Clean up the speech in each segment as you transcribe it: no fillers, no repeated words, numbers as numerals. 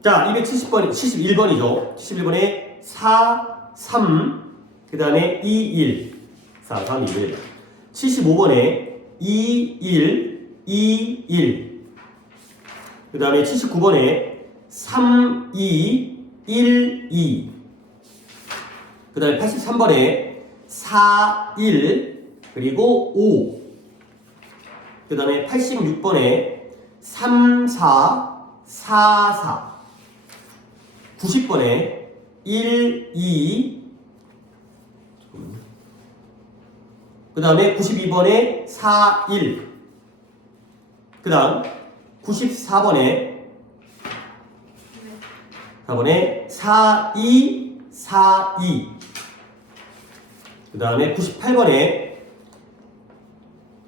자, 270번, 71번이죠. 71번에 4, 3, 그 다음에 2, 1. 4, 3, 2, 1. 75번에 2, 1, 2, 1. 그 다음에 79번에 3, 2, 1, 2. 그 다음에 83번에 4, 1, 그리고 5. 그 다음에 86번에 3, 4, 4, 4. 90번에 1, 2. 그 다음에 92번에 4, 1. 그 다음 94번에 4, 2, 4, 2. 그 다음에 98번에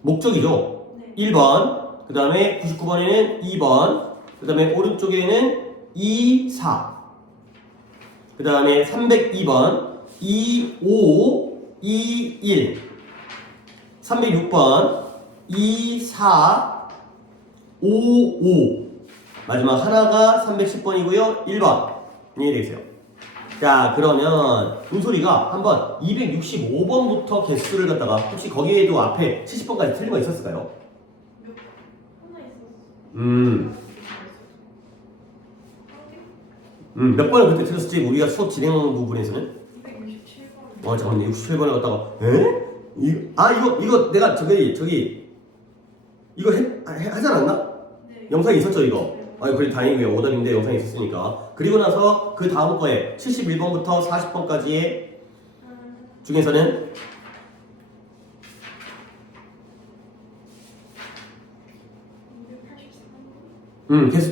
목적이죠. 네. 1번. 그 다음에 99번에는 2번. 그 다음에 오른쪽에는 2, 4. 그 다음에 302번 2, 5, 2, 1. 306번 2, 4, 5, 5. 마지막 하나가 310번이고요. 1번. 이해가 되겠어요? 자, 그러면 은솔이가 한번 265번부터 개수를 갖다가 혹시 거기에도 앞에 70번까지 틀린 거 있었을까요? 하나 있었어. 몇 번을 그때 틀렸었지? 우리가 수업 진행 부분에서는? 267번. 잠깐만, 67번을 갖다가 이거 내가 이거 하지 않았나? 네. 영상이 있었죠, 이거? 네. 그래, 다행이고요. 오답인데 영상이 있었으니까. 그리고 나서 그 다음 거에 71번부터 40번까지의 중에서는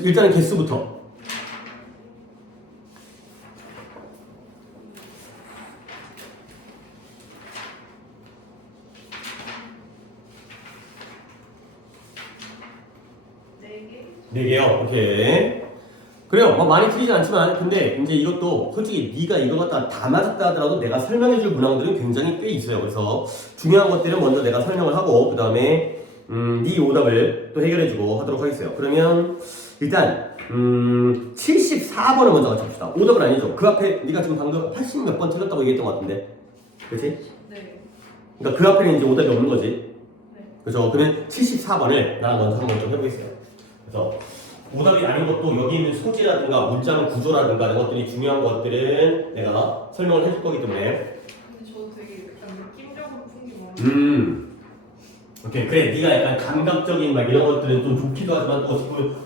일단은 개수부터. 네 개요. 오케이. 그래요. 많이 틀리진 않지만 근데 이제 이것도 솔직히 네가 이거 갖다 다 맞았다 하더라도 내가 설명해줄 문항들은 굉장히 꽤 있어요. 그래서 중요한 것들은 먼저 내가 설명을 하고 그 다음에 네 오답을 또 해결해주고 하도록 하겠어요. 그러면 일단 74번을 먼저 맞춰봅시다. 오답은 아니죠. 그 앞에 네가 지금 방금 80 몇 번 틀렸다고 얘기했던 것 같은데, 그렇지? 네. 그러니까 그 앞에는 이제 오답이 없는 거지. 네. 그래서 그러면 74번을 나랑 먼저 한번 좀 해보겠어요. 그래서 오답이 아닌 것도 여기 있는 소지라든가 문장 구조라든가 이런 것들이 중요한 것들은 내가 설명을 해줄 거기 때문에. 근데 저 되게 약간 느낌적으로 푼 게 많아요. 오케이. 그래, 네가 약간 감각적인 막 이런 것들은 좀 좋기도 하지만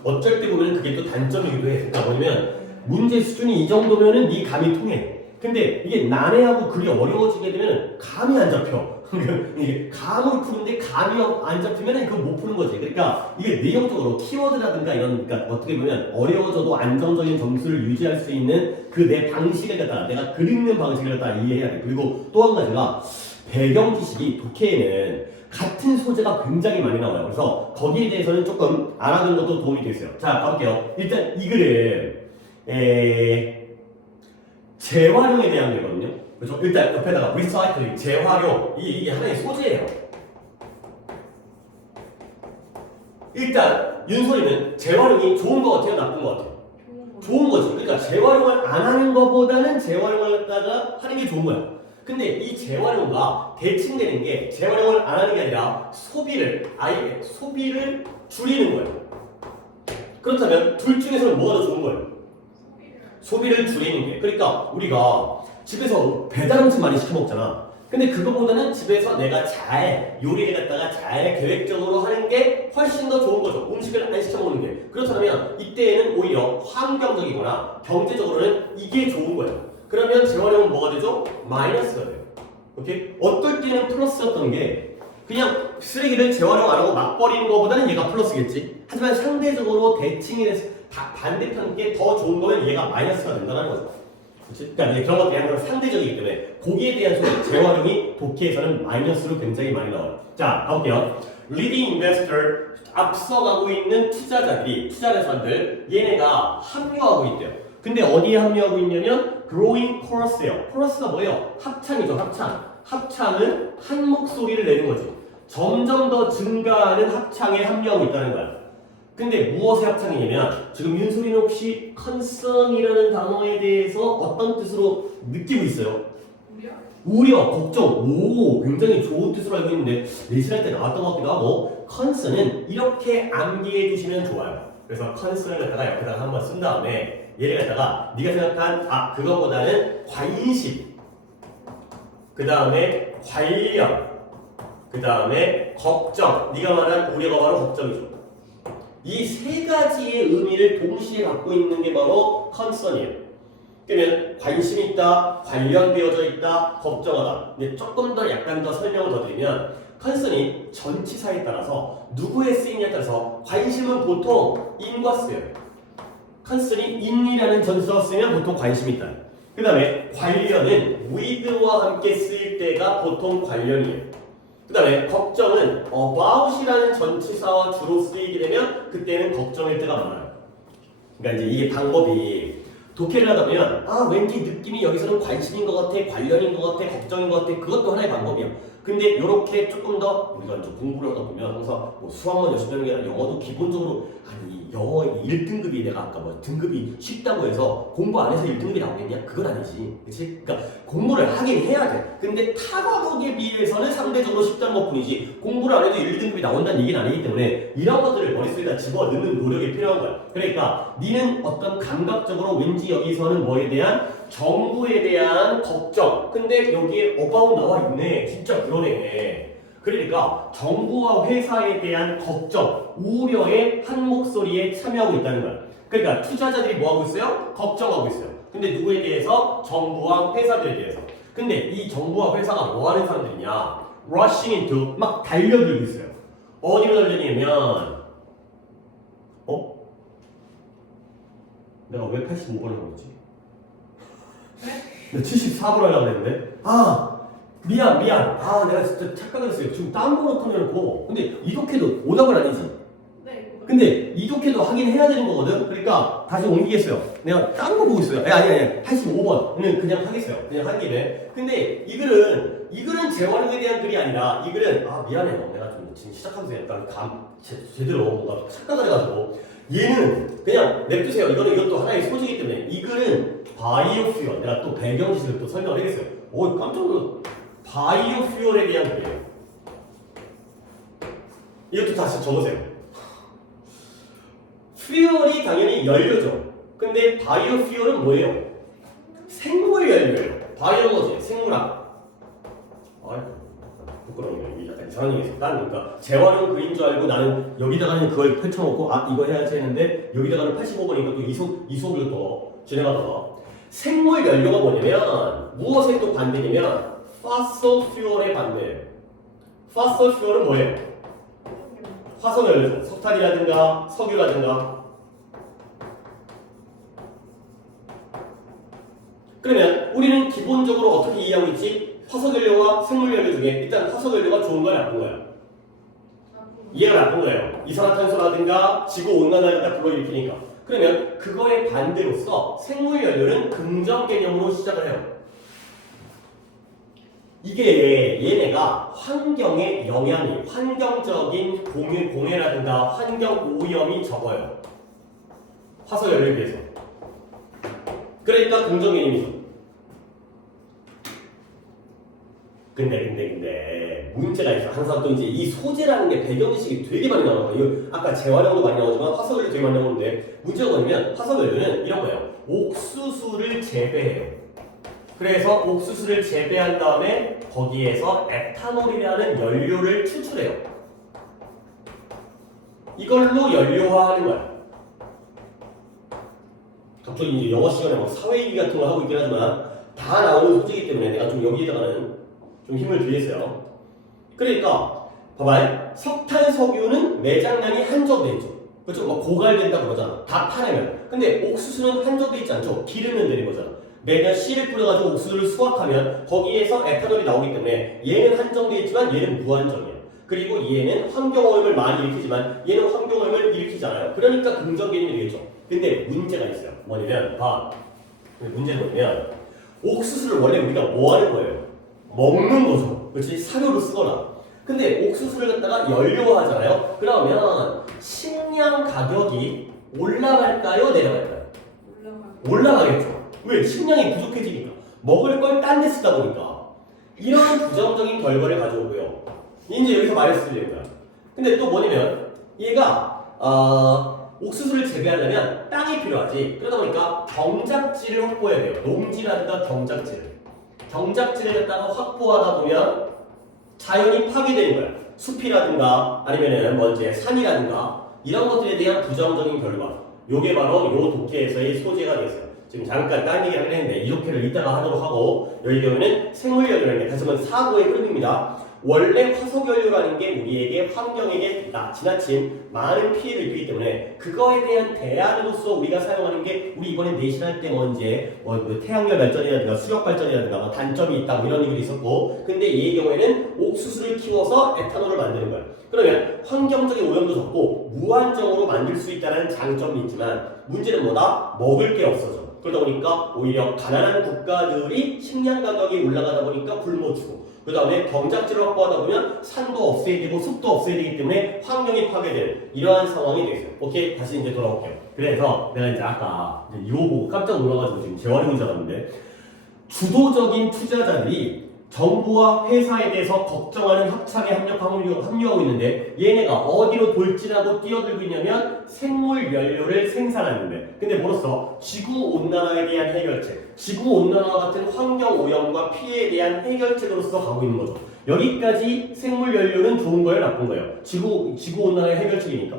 어쩔 때 보면 그게 또 단점이기도 해. 그러니까 뭐냐면 문제 수준이 이 정도면은 네 감이 통해. 근데 이게 난해하고 그게 어려워지게 되면 감이 안 잡혀. 이게 감을 푸는데 감이 안 잡히면 그거 못 푸는 거지. 그러니까 이게 내용적으로 키워드라든가 이런, 그러니까 어떻게 보면 어려워져도 안정적인 점수를 유지할 수 있는 그 내 방식을 갖다가 내가 그리는 방식을 갖다가 이해해야 돼. 그리고 또 한 가지가 배경 지식이 독해에는 같은 소재가 굉장히 많이 나와요. 그래서 거기에 대해서는 조금 알아두는 것도 도움이 되겠어요. 자, 가볼게요. 일단 이 글은 재활용에 대한 거거든요. 그래서 일단 옆에다가 recycling, 재활용, 이게 하나의 소재예요. 일단 윤소리는 재활용이 좋은 거 같아요, 나쁜 거 같아요? 좋은 거지. 그러니까 재활용을 안 하는 것보다는 재활용을 갖다가 하는 게 좋은 거야. 근데 이 재활용과 대칭되는 게 재활용을 안 하는 게 아니라 아예 소비를 줄이는 거예요. 그렇다면 둘 중에서는 뭐가 더 좋은 거예요? 소비를 줄이는 게. 그러니까 우리가 집에서 배달 음식 많이 시켜 먹잖아. 근데 그거보다는 집에서 내가 잘 요리를 갖다가 잘 계획적으로 하는 게 훨씬 더 좋은 거죠. 음식을 안 시켜 먹는 게. 그렇다면 이때에는 오히려 환경적이거나 경제적으로는 이게 좋은 거예요. 그러면 재활용은 뭐가 되죠? 마이너스가 돼요. 오케이? 어떨 때는 플러스였던 게 그냥 쓰레기를 재활용 안 하고 막 버리는 것보다는 얘가 플러스겠지. 하지만 상대적으로 대칭이 돼서 반대편 게 더 좋은 거면 얘가 마이너스가 된다는 거죠. 그렇지? 그러니까 그런 것들이 항상 상대적이기 때문에 거기에 대한 소리, 재활용이 독해에서는 마이너스로 굉장히 많이 나와요. 자, 가볼게요. Leading investor, 앞서가고 있는 투자자 사람들, 얘네가 합류하고 있대요. 근데 어디에 합류하고 있냐면 growing chorus예요. chorus가 뭐예요? 합창이죠, 합창. 합창은 한 목소리를 내는 거지. 점점 더 증가하는 합창에 합류하고 있다는 거야. 근데 무엇의 합창이냐면 지금 윤소리는 혹시 concern이라는 단어에 대해서 어떤 뜻으로 느끼고 있어요? 우리야? 우려, 걱정. 오, 굉장히 좋은 뜻으로 알고 있는데 내신할 때 나왔던 것 같기도 하고 concern은 이렇게 암기해 주시면 좋아요. 그래서 concern을 갖다가 옆에다가 한번 쓴 다음에 얘를 갖다가 네가 생각한 그거보다는 관심, 그 다음에 관련, 그 다음에 걱정. 네가 말한 우려가 바로 걱정이죠. 이 세 가지의 의미를 동시에 갖고 있는 게 바로 concern이에요. 그러면 관심 있다, 관련되어져 있다, 걱정하다. 근데 조금 더 약간 더 설명을 더 드리면 concern이 전치사에 따라서 누구의 쓰임에 따라서 관심은 보통 in과 쓰여요. concern이 in이라는 전치사가 쓰면 보통 관심이 있다. 그 다음에 관련은 with와 함께 쓰일 때가 보통 관련이에요. 그 다음에 걱정은 about이라는 전치사와 주로 쓰이게 되면 그때는 걱정일 때가 많아요. 그러니까 이제 이게 방법이 독해를 하다 보면 왠지 느낌이 여기서는 관심인 것 같아, 관련인 것 같아, 걱정인 것 같아. 그것도 하나의 방법이야. 근데 이렇게 조금 더 우리가 좀 공부를 하다 보면 항상 뭐 수학만 열심히 하는 게 아니라 영어도 기본적으로 영어 1등급이 내가 아까 뭐 등급이 쉽다고 해서 공부 안 해서 1등급이 나오겠냐? 그건 아니지. 그치? 그러니까 공부를 하긴 해야 돼. 근데 타 과목에 비해서는 상대적으로 쉽다는 것 뿐이지 공부를 안 해도 1등급이 나온다는 얘기는 아니기 때문에 이런 것들을 머릿속에다 집어넣는 노력이 필요한 거야. 그러니까 니는 어떤 감각적으로 왠지 여기서는 뭐에 대한 정부에 대한 걱정. 근데 여기에 about 나와 있네. 진짜 그러네. 그러니까 정부와 회사에 대한 걱정, 우려에 한 목소리에 참여하고 있다는 거야. 그러니까 투자자들이 뭐 하고 있어요? 걱정하고 있어요. 근데 누구에 대해서? 정부와 회사들에 대해서. 근데 이 정부와 회사가 뭐 하는 사람들이냐? rushing into 막 달려들고 있어요. 어디로 달려들냐면 내가 왜 85번을 먹었지? 나 74번 하려고 했는데 미안 내가 진짜 착각을 했어요. 지금 딴 번호 터내놓고 근데 이렇게도 오답은 아니지. 네. 근데 이렇게도 하긴 해야 되는 거거든. 그러니까 다시 옮기겠어요. 내가 딴 거 보고 있어요. 아니 85번은 그냥 하겠어요. 그냥 한 김에. 근데 이 글은 재활용에 대한 글이 아니라 이 글은 미안해요. 내가 좀 지금 시작하면서 약간 제대로 뭔가 착각을 해가지고 얘는 그냥 냅두세요. 이것도 하나의 소지이기 때문에 이 글은 바이오퓨얼. 내가 또 배경 지식을 또 설명을 하겠어요. 깜짝 놀랐어. 바이오퓨얼에 대한 글이에요. 이것도 다시 적으세요. 퓨얼이 당연히 연료죠. 근데 바이오퓨얼은 뭐예요? 생물 연료예요. 바이오는 뭐지? 생물학. 부끄러워요. 이게 약간 이상한 얘기 있어. 나는 그러니까 재활용 글인 줄 알고 나는 여기다가는 그걸 펼쳐놓고 이거 해야지 했는데 여기다가는 85번이니까 또 이 수업을 더 진행하다가 생물 연료가 뭐냐면 무엇의 또 반대냐면 fossil fuel의 반대예요. fossil fuel은 뭐예요? 화석 연료죠. 석탄이라든가 석유라든가. 그러면 우리는 기본적으로 어떻게 이해하고 있지? 화석 연료와 생물 연료 중에 일단 화석 연료가 좋은 거야, 나쁜 거야? 이해가 나쁜 거예요. 이산화탄소라든가 지구 온난화를 갖다 불러일으키니까. 그러면 그거의 반대로서 생물 연료는 긍정 개념으로 시작을 해요. 이게 얘네가 환경에 영향이, 환경적인 공해라든가 환경 오염이 적어요. 화석 연료에 비해서. 그러니까 긍정 개념이죠. 근데 문제가 있어. 항상 또 이제 이 소재라는 게 배경 지식이 되게 많이 나와요. 이거 아까 재활용도 많이 나오지만 화석 연료 되게 많이 나오는데 문제가 뭐냐면 화석 연료는 이런 거예요. 옥수수를 재배해요. 그래서 옥수수를 재배한 다음에 거기에서 에탄올이라는 연료를 추출해요. 이걸로 연료화하는 거야. 갑자기 이제 영어 시간에 막 사회이기 같은 거 하고 있긴 하지만 다 나오는 소재이기 때문에 내가 좀 여기에다가는 좀 힘을 드리겠어요. 그러니까 봐봐요. 석탄, 석유는 매장량이 한정돼 있죠. 그렇죠? 막 고갈된다 그러잖아. 다 파내면. 근데 옥수수는 한정돼 있지 않죠. 기르면 되는 거잖아. 매년 씨를 뿌려가지고 옥수수를 수확하면 거기에서 에탄올이 나오기 때문에 얘는 한정돼 있지만 얘는 무한정이에요. 그리고 얘는 환경오염을 많이 일으키지만 얘는 환경오염을 일으키지 않아요. 그러니까 긍정 개념이 되겠죠. 근데 문제가 있어요. 뭐냐면 문제는 뭐냐면 옥수수를 원래 우리가 뭐 하는 거예요? 먹는 거죠. 그렇지? 사료로 쓰거나. 근데 옥수수를 갖다가 연료하잖아요. 그러면 식량 가격이 올라갈까요? 내려갈까요? 올라가겠죠. 왜? 식량이 부족해지니까. 먹을 걸 딴 데 쓰다 보니까. 이런 부정적인 결과를 가져오고요. 이제 여기서 말했을 거야. 근데 또 뭐냐면 얘가 옥수수를 재배하려면 땅이 필요하지. 그러다 보니까 경작지를 확보해야 돼요. 농지라든가 경작지를. 경작지를 갖다가 확보하다 보면 자연이 파괴되는 거야. 숲이라든가 아니면은 뭐 이제 산이라든가 이런 것들에 대한 부정적인 결과. 요게 바로 요 독해에서의 소재가 됐어요. 지금 잠깐 딴 얘기를 했는데 이 독해를 이따가 하도록 하고 여기 경우에는 생물연료라는 게 다시 한번 사고의 흐름입니다. 원래 화석연료라는 게 우리에게 환경에게 지나친 많은 피해를 입히기 때문에 그거에 대한 대안으로서 우리가 사용하는 게 우리 이번에 내신할 때 언제 태양열 발전이라든가 수력 발전이라든가 단점이 있다 뭐 이런 얘기도 있었고 근데 이 경우에는 옥수수를 키워서 에탄올을 만드는 거예요. 그러면 환경적인 오염도 적고 무한정으로 만들 수 있다는 장점이 있지만 문제는 뭐다? 먹을 게 없어져. 그러다 보니까 오히려 가난한 국가들이 식량 가격이 올라가다 보니까 굶어주고 그 다음에 경작지를 확보하다 보면 산도 없애야 되고 숲도 없애야 되기 때문에 환경이 파괴되는 이러한 상황이 되겠어요. 오케이? 다시 이제 돌아올게요. 그래서 내가 이제 아까 이거 보고 깜짝 놀라가지고 지금 재활용인 줄 알았는데 주도적인 투자자들이 정부와 회사에 대해서 걱정하는 협착에 합류하고 있는데 얘네가 어디로 돌진하고 뛰어들고 있냐면 생물 연료를 생산하는데 근데 뭐로써 지구온난화에 대한 해결책 지구온난화와 같은 환경오염과 피해에 대한 해결책으로서 가고 있는 거죠. 여기까지 생물 연료는 좋은 거예요 나쁜 거예요? 지구온난화의 해결책이니까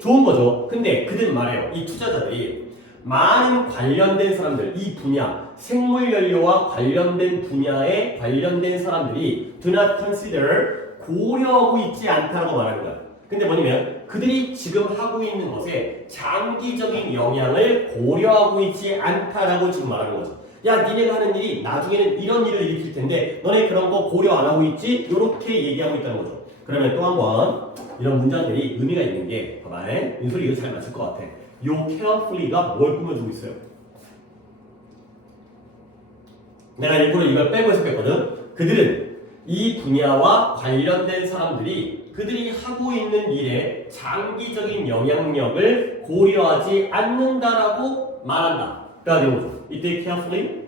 좋은 거죠. 근데 그들 말해요. 이 투자자들이 많은 관련된 사람들, 이 분야, 생물연료와 관련된 분야에 관련된 사람들이 do not consider, 고려하고 있지 않다라고 말하는 거야. 근데 뭐냐면 그들이 지금 하고 있는 것에 장기적인 영향을 고려하고 있지 않다라고 지금 말하는 거죠. 야, 니네가 하는 일이 나중에는 이런 일을 일으킬 텐데 너네 그런 거 고려 안 하고 있지? 이렇게 얘기하고 있다는 거죠. 그러면 또 한 번 이런 문장들이 의미가 있는 게 봐봐. 윤솔이 이거 잘 맞출 것 같아. 요 carefully가 뭘 꾸며주고 있어요? 내가 일부러 이걸 빼고 해석했거든. 그들은 이 분야와 관련된 사람들이 그들이 하고 있는 일에 장기적인 영향력을 고려하지 않는다라고 말한다. 가 되는 거죠. 이때 carefully?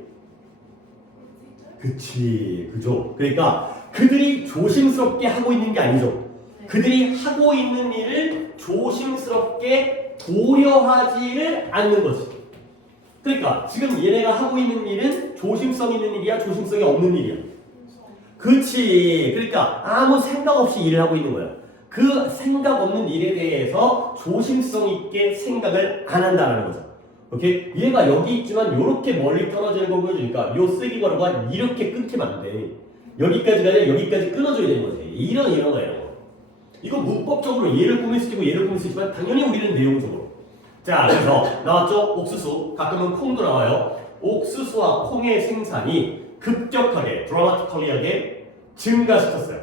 그치, 그죠? 그러니까 그들이 조심스럽게 하고 있는 게 아니죠. 그들이 하고 있는 일을 조심스럽게 고려하지를 않는 거지. 그러니까 지금 얘네가 하고 있는 일은 조심성 있는 일이야, 조심성이 없는 일이야. 그치. 그러니까 아무 생각 없이 일을 하고 있는 거야. 그 생각 없는 일에 대해서 조심성 있게 생각을 안 한다는 거죠. 오케이? 얘가 여기 있지만 이렇게 멀리 떨어지는 거 보여주니까 요 쓰기 거가 이렇게 끊기면 안 돼. 여기까지가 아니라 여기까지 끊어줘야 되는 거지. 이런 거예요. 이거 문법적으로 얘를 꾸밀수있고 얘를 꾸밀수있지만 당연히 우리는 내용적으로. 자, 그래서 나왔죠? 옥수수. 가끔은 콩도 나와요. 옥수수와 콩의 생산이 급격하게, 드라마틱컬리하게 증가시켰어요.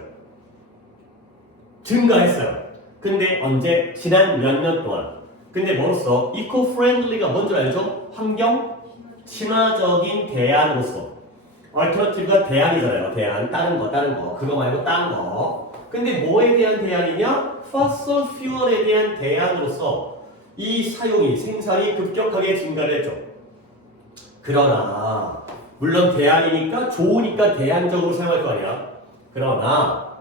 증가했어요. 근데 언제? 지난 몇 년 동안. 근데 뭐로써? 이코프렌들리가 뭔지 알죠? 환경 친화적인 대안으로서. 얼터너티브가 대안이잖아요. 대안. 다른 거. 그거 말고 다른 거. 근데 뭐에 대한 대안이냐? fossil fuel에 대한 대안으로서 이 사용이, 생산이 급격하게 증가를 했죠. 그러나 물론 대안이니까 좋으니까 대안적으로 사용할 거 아니야. 그러나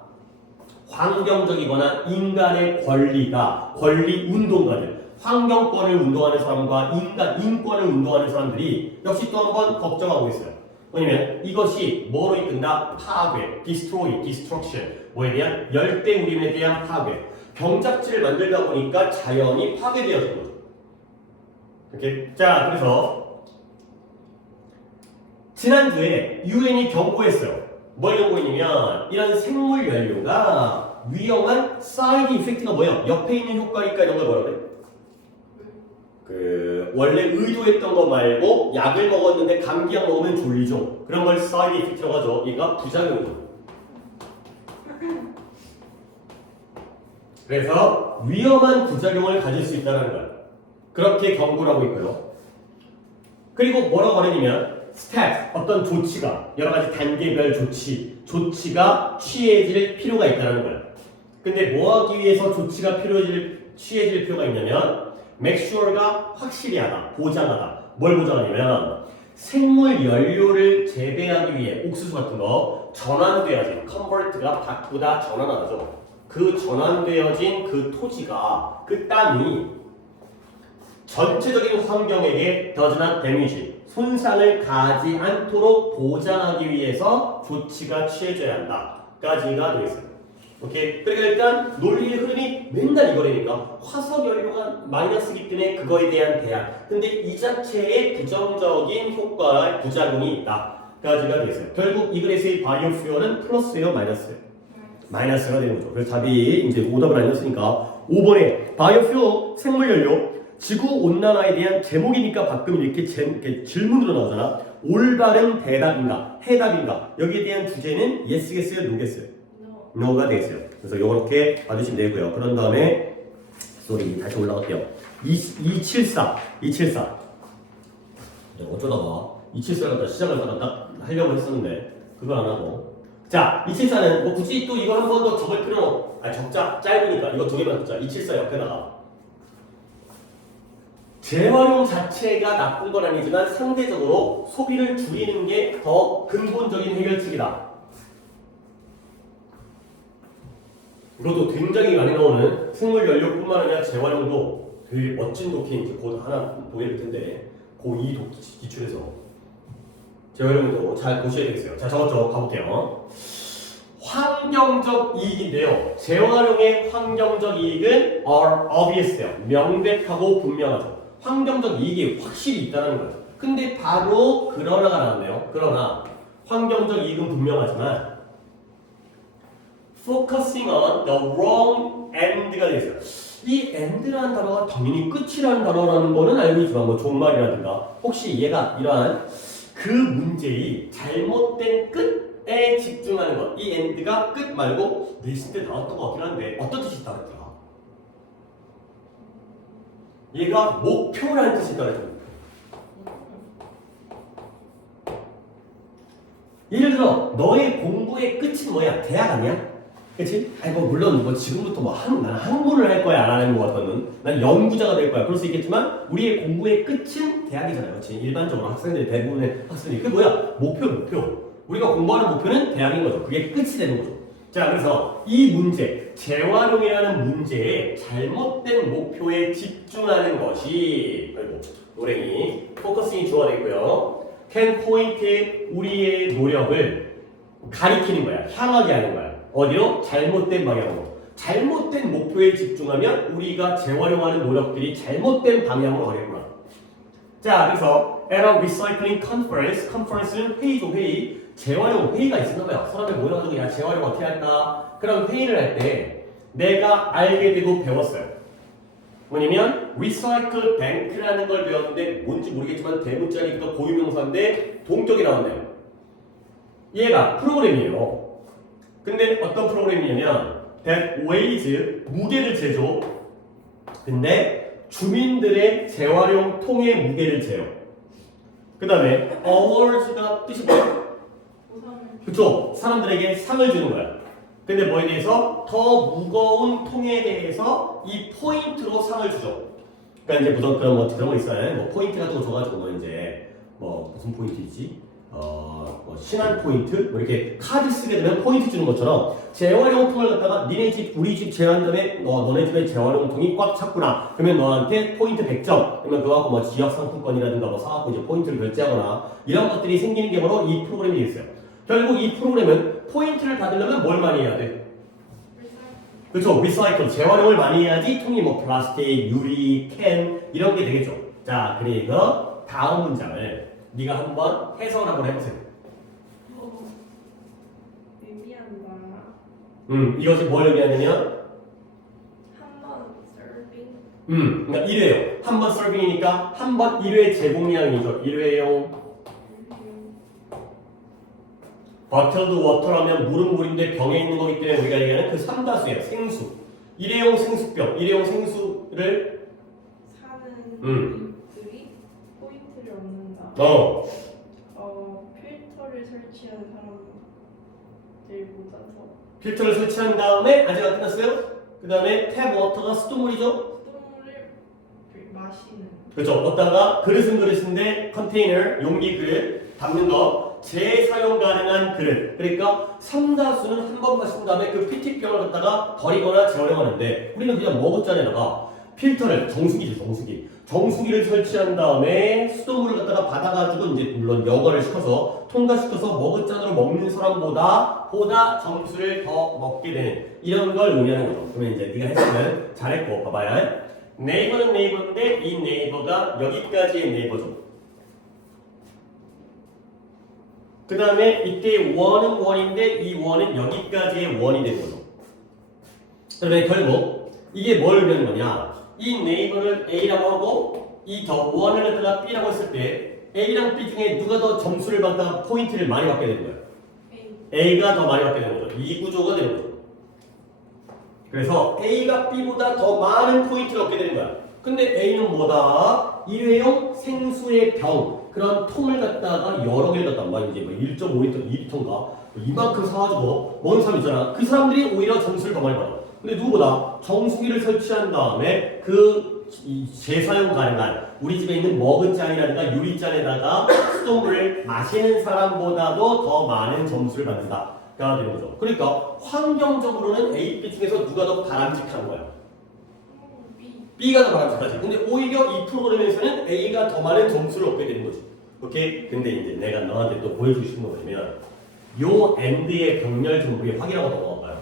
환경적이거나 인간의 권리 운동가들, 환경권을 운동하는 사람과 인권을 운동하는 사람들이 역시 또 한 번 걱정하고 있어요. 왜냐면 이것이 뭐로 이끈다? 파괴, destruction, 뭐에 대한 열대우림에 대한 파괴. 경작지를 만들다 보니까 자연이 파괴되어진 거죠. 이렇게. 자, 그래서 지난주에 유엔이 경고했어요. 뭘 경고했냐면 이런 생물 연료가 위험한 사이드 이펙트가 뭐야? 옆에 있는 효과니까 이런 걸 뭐라 그래? 원래 의도했던 거 말고 약을 먹었는데 감기약 먹으면 졸리죠. 그런 걸 사이드 이펙트라고 하죠. 얘가 부작용이죠. 그래서 위험한 부작용을 가질 수 있다는 거야. 그렇게 경고를 하고 있고요. 그리고 뭐라고 말했냐면 steps 어떤 조치가 여러 가지 단계별 조치가 취해질 필요가 있다는 거야. 근데 뭐 하기 위해서 조치가 취해질 필요가 있냐면 make sure가 확실히 하다, 보장하다. 뭘 보장하냐면 생물 연료를 재배하기 위해 옥수수 같은 거 전환되어진 convert가 바꾸다 전환하죠. 그 전환되어진 그 토지가 그 땅이 전체적인 환경에게 does not damage 손상을 가지 않도록 보장하기 위해서 조치가 취해져야 한다까지가 되겠어요. 오케이. 그러니까 일단 논리의 흐름이 맨날 이거라니까 화석 연료가 마이너스이기 때문에 그거에 대한 대안. 근데 이 자체에 부정적인 효과의 부작용이 있다까지가 되겠어요. 결국 이 그래프의 바이오퓨얼은 플러스예요, 마이너스예요? 마이너스가 되는 거죠. 그래서 답이 이제 오답을 아니었으니까 5번에 바이오퓨얼 생물연료 지구 온난화에 대한 제목이니까 가끔 이렇게 질문으로 나오잖아. 올바른 대답인가 해답인가 여기에 대한 주제는 yes겠어요, no겠어요? no가 되겠어요. 그래서 이렇게 봐주시면 되고요. 그런 다음에 다시 올라갈게요. 274 어쩌다가 274가 시작을 딱 하려고 했었는데 그걸 안 하고 자 274는 뭐 굳이 또 이거 한 번 더 적을 필요는 적자 짧으니까 이거 두 개만 적자. 274 옆에다가 재활용 자체가 나쁜 건 아니지만 상대적으로 소비를 줄이는 게 더 근본적인 해결책이다. 이것도 굉장히 많이 나오는 생물연료뿐만 아니라 재활용도 되게 멋진 독해 이제 곧 하나 보게 될 텐데 고2 기출에서 재활용도 잘 보셔야 되겠어요. 자, 저것 가볼게요. 환경적 이익인데요. 재활용의 환경적 이익은 are obvious요. 명백하고 분명하죠. 환경적 이익이 확실히 있다는 거예요. 근데 바로 그러나가 나왔네요. 그러나 환경적 이익은 분명하지만 focusing on the wrong end가 되겠어요. 이 end라는 단어가 당연히 끝이라는 단어라는 거는 알고 있지만 뭐 종말이라든가 혹시 얘가 이러한 그 문제의 잘못된 끝에 집중하는 것. 이 end가 끝 말고 내신 때 나왔던 것 같긴 한데 어떤 뜻이 있다 그랬더라? 얘가 목표라는 뜻이 있다 그랬죠. 예를 들어 너의 공부의 끝은 뭐야? 대학 아니야? 그치? 아니 물론 지금부터 나는 학문을 할 거야 안 하는 거 같거든. 난 연구자가 될 거야. 그럴 수 있겠지만 우리의 공부의 끝은 대학이잖아요. 그치? 일반적으로 학생들 대부분의 학생들이 그게 뭐야? 목표. 우리가 공부하는 목표는 대학인 거죠. 그게 끝이 되는 거죠. 자, 그래서 이 문제, 재활용이라는 문제에 잘못된 목표에 집중하는 것이 노랭이 포커싱이 주어져 있고요. can point 우리의 노력을 가리키는 거야. 향하게 하는 거야. 어디로? 잘못된 방향으로. 잘못된 목표에 집중하면 우리가 재활용하는 노력들이 잘못된 방향으로 가겠구나. 자, 그래서 at a recycling conference는 회의죠, 회의. 재활용 회의가 있었나 봐요. 사람들 모여가지고 야 재활용 어떻게 할까? 그럼 회의를 할 때 내가 알게 되고 배웠어요. 뭐냐면 recycle bank라는 걸 배웠는데 뭔지 모르겠지만 대문자니까 고유명사인데 동격이 나왔네요. 얘가 프로그램이에요. 근데 어떤 프로그램이냐면 that weighs 무게를 재죠. 근데 주민들의 재활용 통의 무게를 재요. 그 다음에 awards가 뜻이 뭐예요? 그쵸? 사람들에게 상을 주는 거야. 근데 뭐에 대해서? 더 무거운 통에 대해서 이 포인트로 상을 주죠. 그러니까 이제 무슨 그런 거 있어요. 뭐 포인트 같은 거 줘가지고 이제 무슨 포인트이지? 신한 포인트? 이렇게 카드 쓰게 되면 포인트 주는 것처럼 재활용통을 갖다가 니네 집, 우리 집 재활용통에 너네 집에 재활용통이 꽉 찼구나. 그러면 너한테 포인트 100점. 그러면 그거 갖고 지역 상품권이라든가 사갖고 이제 포인트를 결제하거나 이런 것들이 생기는 게 바로 이 프로그램이 있어요. 결국 이 프로그램은 포인트를 받으려면 뭘 많이 해야 돼? 그렇죠. 리사이클, 재활용을 많이 해야지 통이 플라스틱, 유리, 캔 이런 게 되겠죠. 자, 그리고 다음 문장을 네가 한번 해석을 한번 해보세요. 의미한다. 이것이 뭘 의미하냐면 한번 서빙. 그러니까 1회요. 한 번 서빙이니까 한 번 1회 제공량이죠. 1회용. bottled water라면 물은 물인데 병에 있는 거기 때문에 우리가 얘기하는 그 삼다수예요. 생수. 일회용 생수병. 일회용 생수를 사는 들이 포인트를 얻는다. 필터를 설치한 사람들보다 필터를 설치한 다음에 아직 안 끝났어요? 그 다음에 탭 워터가 수돗물이죠? 수돗물을 마시는 그렇죠. 어디다가 그릇은 그릇인데 컨테이너, 용기 그릇 담는 거 재사용 가능한 그릇. 그러니까 삼다수는 한 번 마신 다음에 그 PT병을 갖다가 버리거나 재활용하는데 우리는 그냥 머그잔에다가 필터를 정수기를 설치한 다음에 수돗물을 갖다가 받아가지고 이제 물론 여과를 시켜서 통과시켜서 머그잔으로 먹는 사람보다 점수를 더 먹게 되는 이런 걸 의미하는 거죠. 그러면 이제 네가 했으면 잘했고 봐봐요. 네이버는 네이버인데 이 네이버가 여기까지의 네이버죠. 그 다음에 이때 원은 원인데 이 원은 여기까지의 원이 되는 거죠. 그러면 결국 이게 뭘 의미하는 거냐? 이 네이버를 A라고 하고 이 더 원을 갖다가 B라고 했을 때 A랑 B 중에 누가 더 점수를 받다가 포인트를 많이 받게 되는 거예요? A가 더 많이 받게 되는 거죠. 이 구조가 되는 거죠. 그래서 A가 B보다 더 많은 포인트를 얻게 되는 거야. 근데 A는 뭐다? 일회용 생수의 병 그런 통을 갖다가 여러 개를 갖다가 막 이제 1.5리터, 2리터인가 이만큼 사가지고 먹는 사람 있잖아. 그 사람들이 오히려 점수를 더 많이 받아. 근데 누구보다 정수기를 설치한 다음에 이 재사용 가능한 우리 집에 있는 머그잔이라든가 유리잔에다가 수돗물을 마시는 사람보다도 더 많은 점수를 받는다. 가 되는 거죠. 그러니까 환경적으로는 A, B 중에서 누가 더 바람직한 거야? B가 더 바람직하지. 근데 오히려 이 프로그램에서는 A가 더 많은 점수를 얻게 되는 거지. 오케이? 근데 이제 내가 너한테 또 보여주고 싶은 거 뭐냐면 요 AND의 병렬 좀 우리 확인하고 넘어갈까요?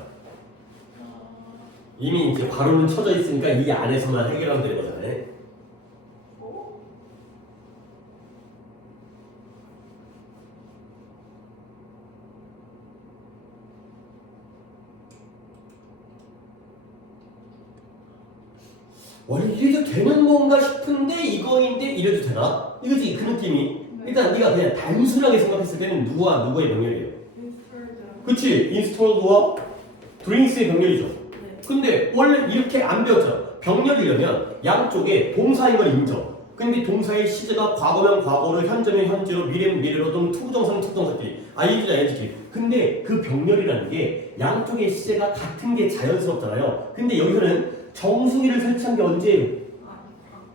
이미 이제 괄호는 쳐져 있으니까 이 안에서만 해결하면 되는 거잖아요. 원래 이래도 되는 건가 싶은데 이거인데 이래도 되나? 이거지 그 느낌이. 일단 네가 그냥 단순하게 생각했을 때는 누구의 병렬이에요? 그치? 인스톨드와 드링스의 병렬이죠. 근데 원래 이렇게 안 배웠잖아. 병렬이려면 양쪽에 동사인 걸 인정. 근데 동사의 시제가 과거면 과거로, 현재면 현재로, 미래면 미래로, 또는 투부정사는 투부정사끼리, ING나 ING끼리. 근데 그 병렬이라는 게 양쪽의 시제가 같은 게 자연스럽잖아요. 근데 여기서는 정수기를 설치한 게 언제예요?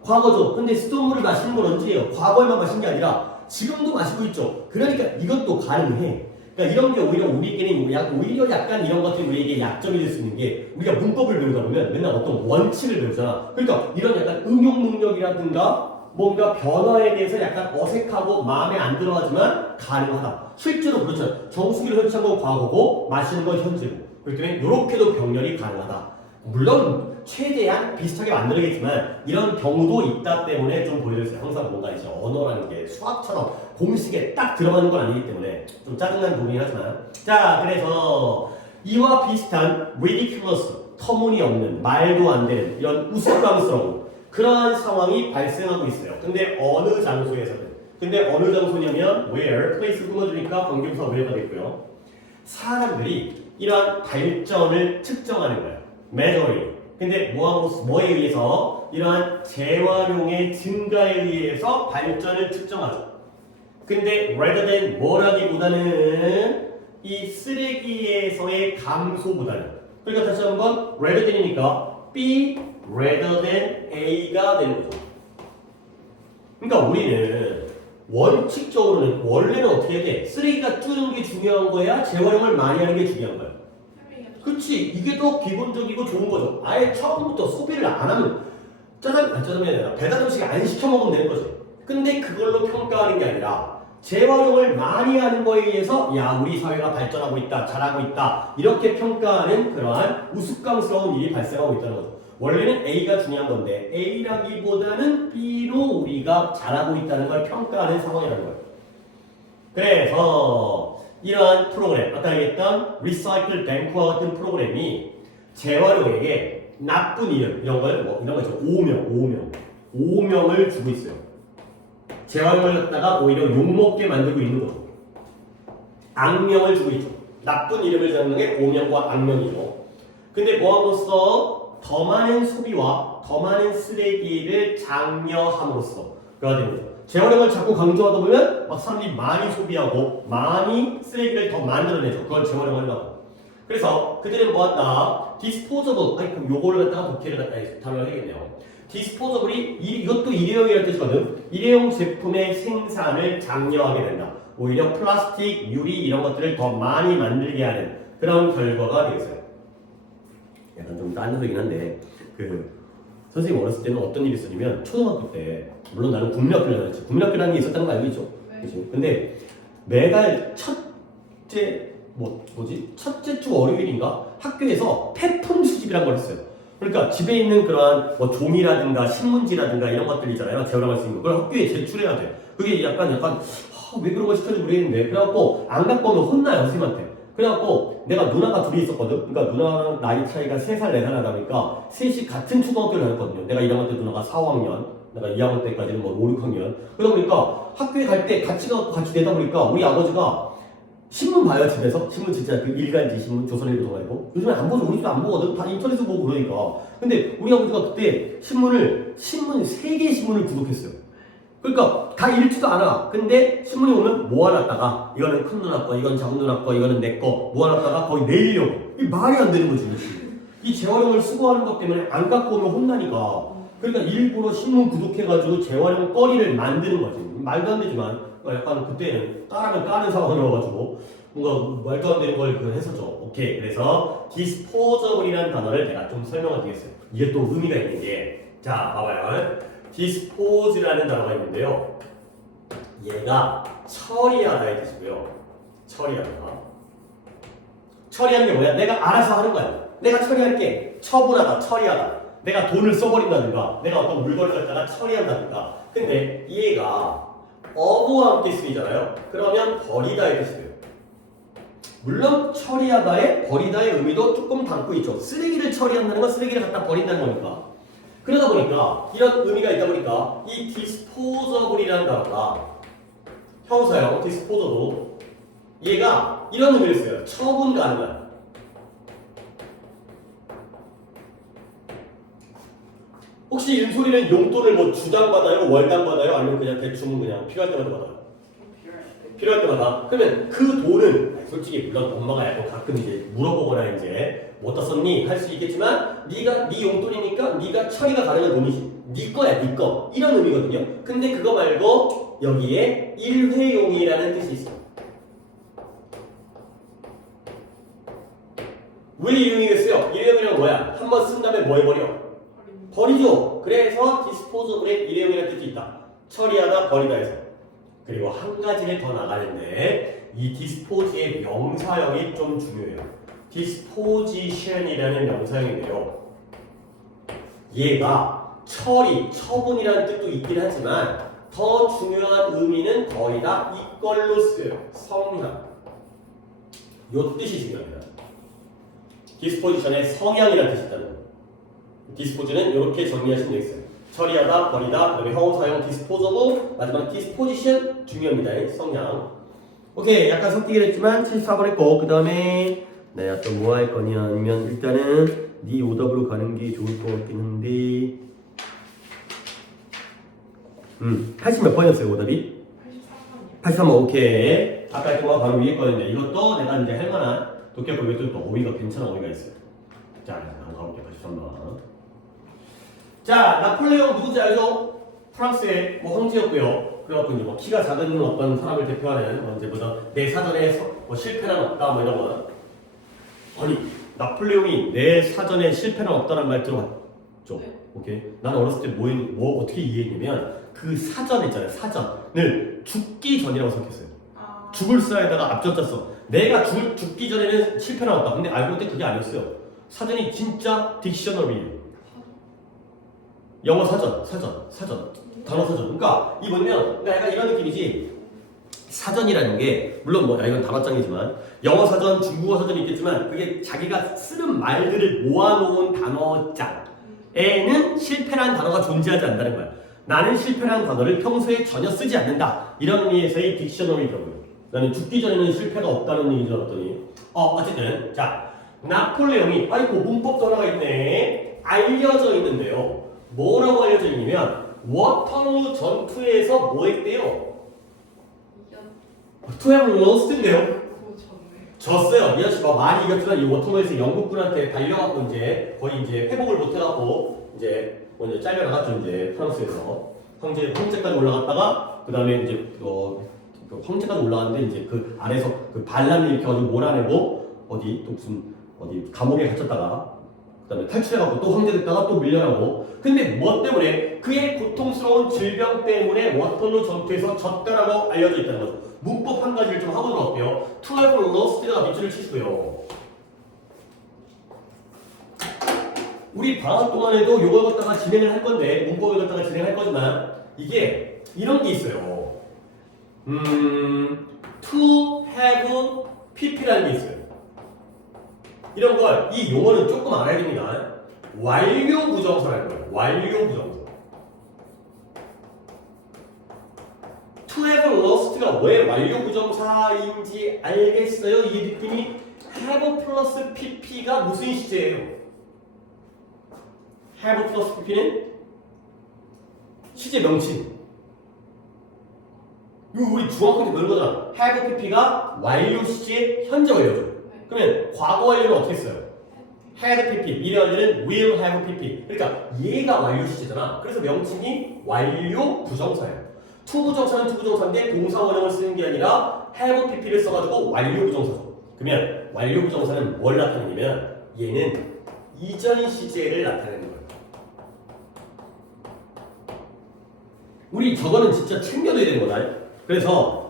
과거죠. 근데 수돗물을 마시는 건 언제예요? 과거에만 마신 게 아니라 지금도 마시고 있죠. 그러니까 이것도 가능해. 그러니까 이런 게 오히려 우리에게는 오히려 약간 이런 것들이 우리에게 약점이 될 수 있는 게 우리가 문법을 배우다 보면 맨날 어떤 원칙을 배우잖아. 그러니까 이런 약간 응용 능력이라든가 뭔가 변화에 대해서 약간 어색하고 마음에 안 들어하지만 가능하다. 실제로 그렇죠. 정수기를 설치한 건 과거고 마시는 건 현재고. 그렇기 때문에 이렇게도 병렬이 가능하다. 물론 최대한 비슷하게 만들겠지만 이런 경우도 있다 때문에 좀 보여드렸어요. 항상 뭔가 이제 언어라는 게 수학처럼 공식에 딱 들어가는 건 아니기 때문에 좀 짜증나는 부분이긴 하지만 자 그래서 이와 비슷한 ridiculous 터무니없는 말도 안 되는 이런 우스꽝스러운 그러한 상황이 발생하고 있어요. 근데 어느 장소에서든 근데 어느 장소냐면 where place 끊어주니까 관계부사 where가 됐고요. 사람들이 이러한 발전을 측정하는 거예요. measuring. 근데 뭐에 의해서? 이러한 재활용의 증가에 의해서 발전을 측정하죠. 근데 rather than 뭐라기보다는 이 쓰레기에서의 감소보다는 그러니까 다시 한번 rather than이니까 B rather than A가 되는 거죠. 그러니까 우리는 원칙적으로는 원래는 어떻게 해야 돼? 쓰레기가 줄는 게 중요한 거야? 재활용을 많이 하는 게 중요한 거야? 그치, 이게 더 기본적이고 좋은 거죠. 아예 처음부터 소비를 안 하면 짜장면이 아니라 배달 음식 안 시켜 먹으면 되는 거지. 근데 그걸로 평가하는 게 아니라 재활용을 많이 하는 거에 의해서 야 우리 사회가 발전하고 있다, 잘하고 있다 이렇게 평가하는 그러한 우스꽝스러운 일이 발생하고 있다는 거죠. 원래는 A가 중요한 건데 A라기보다는 B로 우리가 잘하고 있다는 걸 평가하는 상황이라는 거예요. 그래서 이러한 프로그램, 아까 얘기했던 리사이클 뱅크와 같은 프로그램이 재활용에게 나쁜 이름, 이런 거 있죠. 오명을 주고 있어요. 재활용을 갖다가 오히려 욕먹게 만들고 있는 거죠. 악명을 주고 있죠. 나쁜 이름을 잡는 게 오명과 악명이죠. 근데 뭐함으로써 더 많은 소비와 더 많은 쓰레기를 장려함으로써 그가 되는 거죠. 재활용을 자꾸 강조하다 보면 막 사람들이 많이 소비하고 많이 쓰레기를 더 만들어내죠. 그걸 재활용하려고. 그래서 그들은 뭐한다? 디스포저블, 아니 그럼 요거를 갖다가 독해를 갖다가 단어를 해야겠네요. 디스포저블이 이것도 일회용이라는 뜻이거든. 일회용 제품의 생산을 장려하게 된다. 오히려 플라스틱, 유리 이런 것들을 더 많이 만들게 하는 그런 결과가 되겠어요. 약간 좀 딴 소리긴 한데 선생님 어렸을 때는 어떤 일이 있었냐면 초등학교 때 물론 나는 국민학교를 다녔지. 국민학교라는 게 있었다는 거 알고 있죠? 네. 그치? 근데 매달 첫째 주 월요일인가 학교에서 폐품 수집이라는 걸 했어요. 그러니까 집에 있는 그러한 뭐 종이라든가 신문지라든가 이런 것들 있잖아요. 재활용할 수 있는 걸 학교에 제출해야 돼. 그게 약간 왜 그런 거 시켜는지 모르겠는데 그래갖고 안 갖고 오면 혼나요 선생님한테. 그래갖고 내가 누나가 둘이 있었거든. 그러니까 누나랑 나이 차이가 3살 4살 나다 보니까 셋이 같은 초등학교를 다녔거든요. 내가 1학년 때 누나가 4, 5학년 내가 2학년 때까지는 뭐 5, 6학년 그러다 보니까 학교에 갈 때 같이 가고 같이 내다 보니까 우리 아버지가 신문 봐요 집에서. 신문 진짜 그 일간지 신문 조선일보 동아리고 요즘에 안 보죠. 우리 집에 안 보거든. 다 인터넷에서 보고 그러니까. 근데 우리 아버지가 그때 신문 3개의 신문을 구독했어요. 그러니까 다 읽지도 않아. 근데 신문이 오면 모아놨다가 이거는 큰 누나 거, 이건 작은 누나 거, 이거는 내 거 모아놨다가 거의 내리려고. 이 말이 안 되는 거지. 이 재활용을 수고하는 것 때문에 안 갖고 오면 혼나니까. 그러니까 일부러 신문 구독해가지고 재활용 거리를 만드는 거지. 말도 안 되지만 약간 그때는 까라면 까는 상황이어가지고 뭔가 말도 안 되는 걸 했었죠. 오케이. 그래서 디스포저블이라는 단어를 제가 좀 설명을 드리겠어요. 이게 또 의미가 있는 게 자 봐봐요. 디스포즈라는 단어가 있는데요. 얘가 처리하다의 뜻이고요. 처리하다. 처리하는 게 뭐야? 내가 알아서 하는 거야. 내가 처리할게. 처분하다, 처리하다. 내가 돈을 써버린다든가, 내가 어떤 물건을 갖다가 처리한다든가. 근데 얘가 어부와 함께 쓰이잖아요. 그러면 버리다의 뜻이에요. 물론 처리하다의 버리다의 의미도 조금 담고 있죠. 쓰레기를 처리한다는 건 쓰레기를 갖다 버린다는 거니까. 그러다 보니까 이런 의미가 있다 보니까 이 disposable이라는 단어가 형사형 disposable 얘가 이런 의미를 써요. 처분 가능한. 혹시 윤소리는 용돈을 뭐 주당 받아요? 월당 받아요? 아니면 그냥 대충 그냥 필요할 때마다 받아요? 필요할 때마다. 그러면 그 돈은 솔직히 물론 엄마가 약간 가끔 이제 물어보거나 이제 뭐 어디다 썼니? 할 수 있겠지만 네가 네 용돈이니까 네가 처리가 가능한 돈이지. 네 거야, 네 거. 이런 의미거든요. 근데 그거 말고 여기에 일회용이라는 뜻이 있어. 왜 일회용이겠어요? 일회용이란 뭐야? 한 번 쓴 다음에 뭐 해버려? 버리죠. 그래서 디스포저블의 일회용이라는 뜻이 있다. 처리하다, 버리다 해서. 그리고 한 가지를 더 나가는데 이 디스포즈의 명사형이 좀 중요해요. disposition이라는 명사형인데요. 얘가 처리, 처분이라는 뜻도 있긴 하지만 더 중요한 의미는 거의 다 이걸로 쓰여요. 성향. 요 뜻이 중요합니다. disposition의 성향이라는 뜻이 있다는 거예요. dispose는 이렇게 정리하시면 되겠어요. 처리하다, 버리다, 그다음에 형용사형 disposable, 마지막 disposition 중요합니다. 성향. 오케이, 약간 섞이긴 했지만 74번 했고 그 다음에 내가 또 뭐 할 거냐 아니면 일단은 네 오답으로 가는 게 좋을 것 같긴 한데 80 몇 번이었어요 오답이? 83번이요. 83번 오케이. 아까 했던 거 바로 위에 거였는데 이것도 내가 이제 할 만한 독해법 외우도 또 어휘가 괜찮은 어휘가 있어요. 자, 한번 가볼게요. 83번. 자, 나폴레옹 누군지 알죠? 프랑스의 뭐 황제였고요. 그래갖고 이제 뭐 키가 작은 어떤 사람을 대표하는 뭐 이제 내 사전에 뭐 실패는 없다 뭐 이런 거. 아니 나폴레옹이 내 사전에 실패는 없다는 말 들어봤죠? 네. 오케이. 나는 어렸을 때 뭐 어떻게 이해했냐면 그 사전 있잖아요. 사전을 죽기 전이라고 생각했어요. 죽을 사에다가 앞전자 써. 내가 죽기 전에는 실패는 없다. 근데 알고 보니 그게 아니었어요. 사전이 진짜 딕셔너리예요. 영어 사전. 단어 사전. 그러니까 이 뭐냐면 약간 이런 느낌이지. 사전이라는 게 물론 뭐 이건 단어장이지만 영어 사전, 중국어 사전이 있겠지만 그게 자기가 쓰는 말들을 모아놓은 단어장에는 실패라는 단어가 존재하지 않는다는 거야. 나는 실패라는 단어를 평소에 전혀 쓰지 않는다. 이런 의미에서의 딕셔너리더라고요. 나는 죽기 전에는 실패가 없다는 얘기인 줄 알았더니 어쨌든 자 나폴레옹이 아이고 문법 단어가 있네. 알려져 있는데요. 뭐라고 알려져 있냐면 워터루 전투에서 뭐 했대요? 이겼. To have lost인데요. 그거 졌네. 졌어요. 이 아저씨 막 많이 이겼지만 이 워터루에서 영국군한테 달려갖고 이제 거의 이제 회복을 못해갖고 이제 먼저 잘려나갔죠. 이제 프랑스에서 황제까지 올라갔다가 그 다음에 이제 그 황제까지 올라갔는데 이제 그 아래서 그 반란을 일으켜가지고 몰아내고 어디 또 무슨 어디 감옥에 갇혔다가 그 다음에 탈출해갖고 또 황제 됐다가 또 밀려나고. 근데 뭐 때문에? 그의 고통스러운 질병 때문에 워터루 전투에서 졌다라고 알려져 있다는 거죠. 문법 한 가지를 좀 하고 들어갈게요. To have lost가 밑줄을 치시고요. 우리 방학 동안에도 이걸 갖다가 진행을 할 건데, 문법을 갖다가 진행할 거지만 이게 이런 게 있어요. To have pp라는 게 있어요. 이런 걸, 이 용어는 조금 알아야 됩니다. 완료 부정사라는 거예요. 완료 부정사. To have lost가 왜 완료 부정사인지 알겠어요? 이 느낌이 have 플러스 pp가 무슨 시제예요? have 플러스 pp는 시제 명칭. 이거 우리 중학교 때 배운 거잖아. have pp가 완료 시제 현재 완료죠. 그러면 과거 완료는 어떻게 써요? had pp, 미래 완료는 will have pp. 그러니까 얘가 완료 시제잖아. 그래서 명칭이 완료 부정사예요. to 부정사는 to 부정사인데 동사 원형을 쓰는 게 아니라 have pp를 써가지고 완료 부정사죠. 그러면 완료 부정사는 뭘 나타내냐면 얘는 이전 시제를 나타내는 거예요. 우리 저거는 진짜 챙겨둬야 되는 거다. 그래서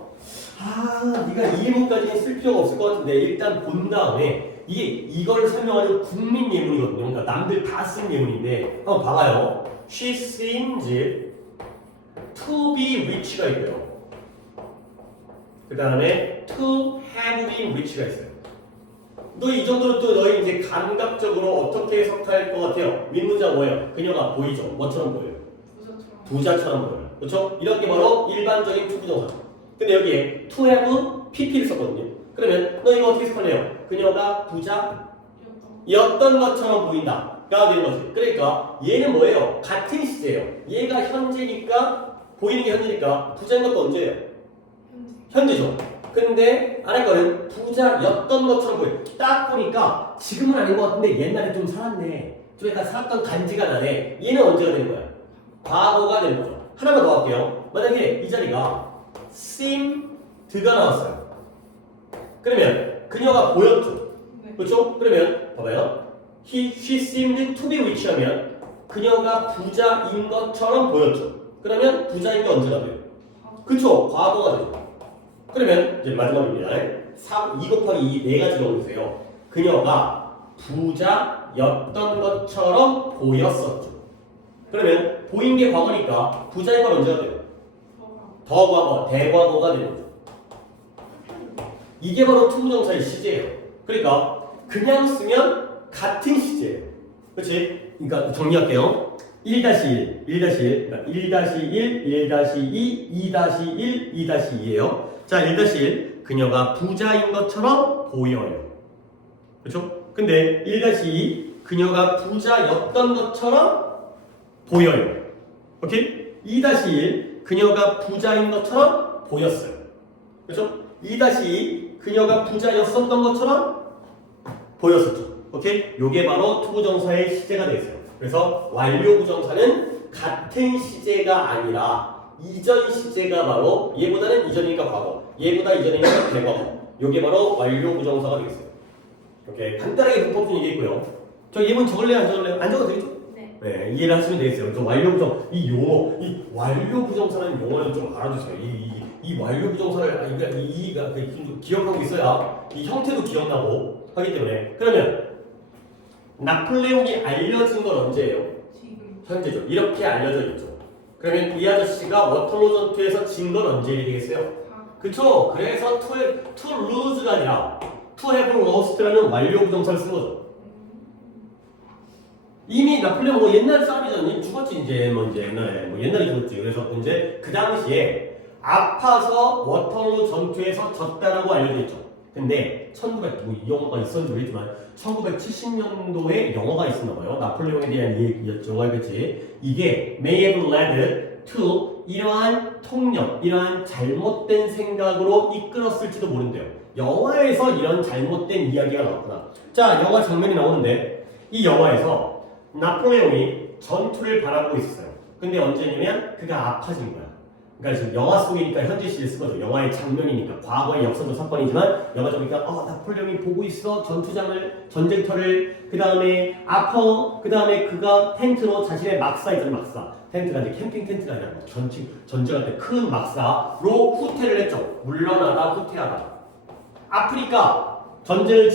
네가 이 예문까지는 쓸 필요가 없을 것 같은데 일단 본 다음에 이걸 설명하는 국민 예문이거든요. 그러니까 남들 다 쓴 예문인데 한번 봐봐요. She seems to be rich가 있고요. 그 다음에 to have been rich가 있어요. 너 이 정도로 또 너희 이제 감각적으로 어떻게 해석할 것 같아요? 윗문장 뭐예요? 그녀가 보이죠? 뭐처럼 보여요? 부자처럼 보여요. 그렇죠? 이런 게 바로 일반적인 to 부정사. 근데 여기에 to have pp를 썼거든요. 그러면 너 이거 어떻게 해석할래요? 그녀가 부자였던 것처럼 보인다가 되는 거지. 그러니까 얘는 뭐예요? 같은 시제예요. 얘가 현재니까 보이는 게 현재니까 부자인 것도 언제예요? 현재죠. 근데 아래 거는 부자였던 것처럼 보여요. 딱 보니까 지금은 아닌 것 같은데 옛날에 좀 살았네. 좀 약간 살았던 간지가 나네. 얘는 언제가 되는 거야? 과거가 되는 거죠. 하나만 더 할게요. 만약에 이 자리가 seemed가 나왔어요. 그러면 그녀가 보였죠. 그렇죠? 그러면 봐봐요. She seemed to be rich 하면 그녀가 부자인 것처럼 보였죠. 그러면 부자인 게 언제가 돼요? 그쵸? 과거가 돼요. 그러면 이제 마지막입니다. 2 곱하기 2 네 가지 적어주세요. 그녀가 부자였던 것처럼 보였었죠. 그러면 보인 게 과거니까 부자인 건 언제가 돼요? 더 과거, 대과거가 되는 거죠. 이게 바로 투부정사의 시제예요. 그러니까 그냥 쓰면 같은 시제예요. 그렇지? 그러니까 정리할게요. 1-1, 1-1, 그러니까 1-1, 1-2, 2-1, 2-2예요. 자, 1-1, 그녀가 부자인 것처럼 보여요. 그렇죠? 근데 1-2, 그녀가 부자였던 것처럼 보여요. 오케이? 2-1, 그녀가 부자인 것처럼 보였어요. 그렇죠? 2-2, 그녀가 부자였었던 것처럼 보였었죠. 오케이? 요게 바로 투부정사의 시제가 되겠어요. 그래서 완료 부정사는 같은 시제가 아니라 이전 시제가 바로 얘보다는 이전이니까 과거, 얘보다 이전이니까 대과거. 요게 바로 완료 부정사가 되겠어요. 오케이? 간단하게 문법 좀 얘기했고요. 저 예문 적을래요? 안 적을래요? 안 적어도 되겠죠? 네, 이해를 하시면 되겠어요. 그래서 완료 부정, 이 용어, 이 완료 부정사라는 용어는 좀 알아주세요. 이 완료 부정사를 좀 기억하고 있어야 이 형태도 기억나고 하기 때문에. 그러면 나폴레옹이 알려진 건 언제예요? 지금. 현재죠. 이렇게 알려져 있죠. 그러면 이 아저씨가 워터루 전투에서 진 건 언제 일이 되겠어요? 그쵸? 그래서 to lose가 아니라 to have lost라는 완료 부정사를 쓴 거죠. 이미 나폴레옹 뭐 옛날 사람이잖니. 죽었지 이제 옛날에 죽었지. 그래서 이제 그 당시에 아파서 워터루 전투에서 졌다라고 알려져 있죠. 근데 1900뭐 이 영화가 있었는지 모르겠지만 1970년도에 영화가 있었나 봐요. 나폴레옹에 대한 영화겠지. 이게 may have led to 이러한 통념, 이러한 잘못된 생각으로 이끌었을지도 모른대요. 영화에서 이런 잘못된 이야기가 나왔구나. 자, 영화 장면이 나오는데 이 영화에서 나폴레옹이 전투를 바라보고 있었어요. 근데 언제냐면 그가 아파진 거야. 그러니까 지금 영화 속이니까 현재 시를 쓰거든. 영화의 장면이니까 과거의 역사적 사건이지만 영화 속이니까 나폴레옹이 보고 있어 전투장을 전쟁터를 그 다음에 아파 그 다음에 그가 텐트로 자신의 막사 있잖아 막사 텐트가 이제 캠핑 텐트가 아니라 전쟁할 때 큰 막사로 후퇴를 했죠. 물러나다 후퇴하다. 아프리카 전투를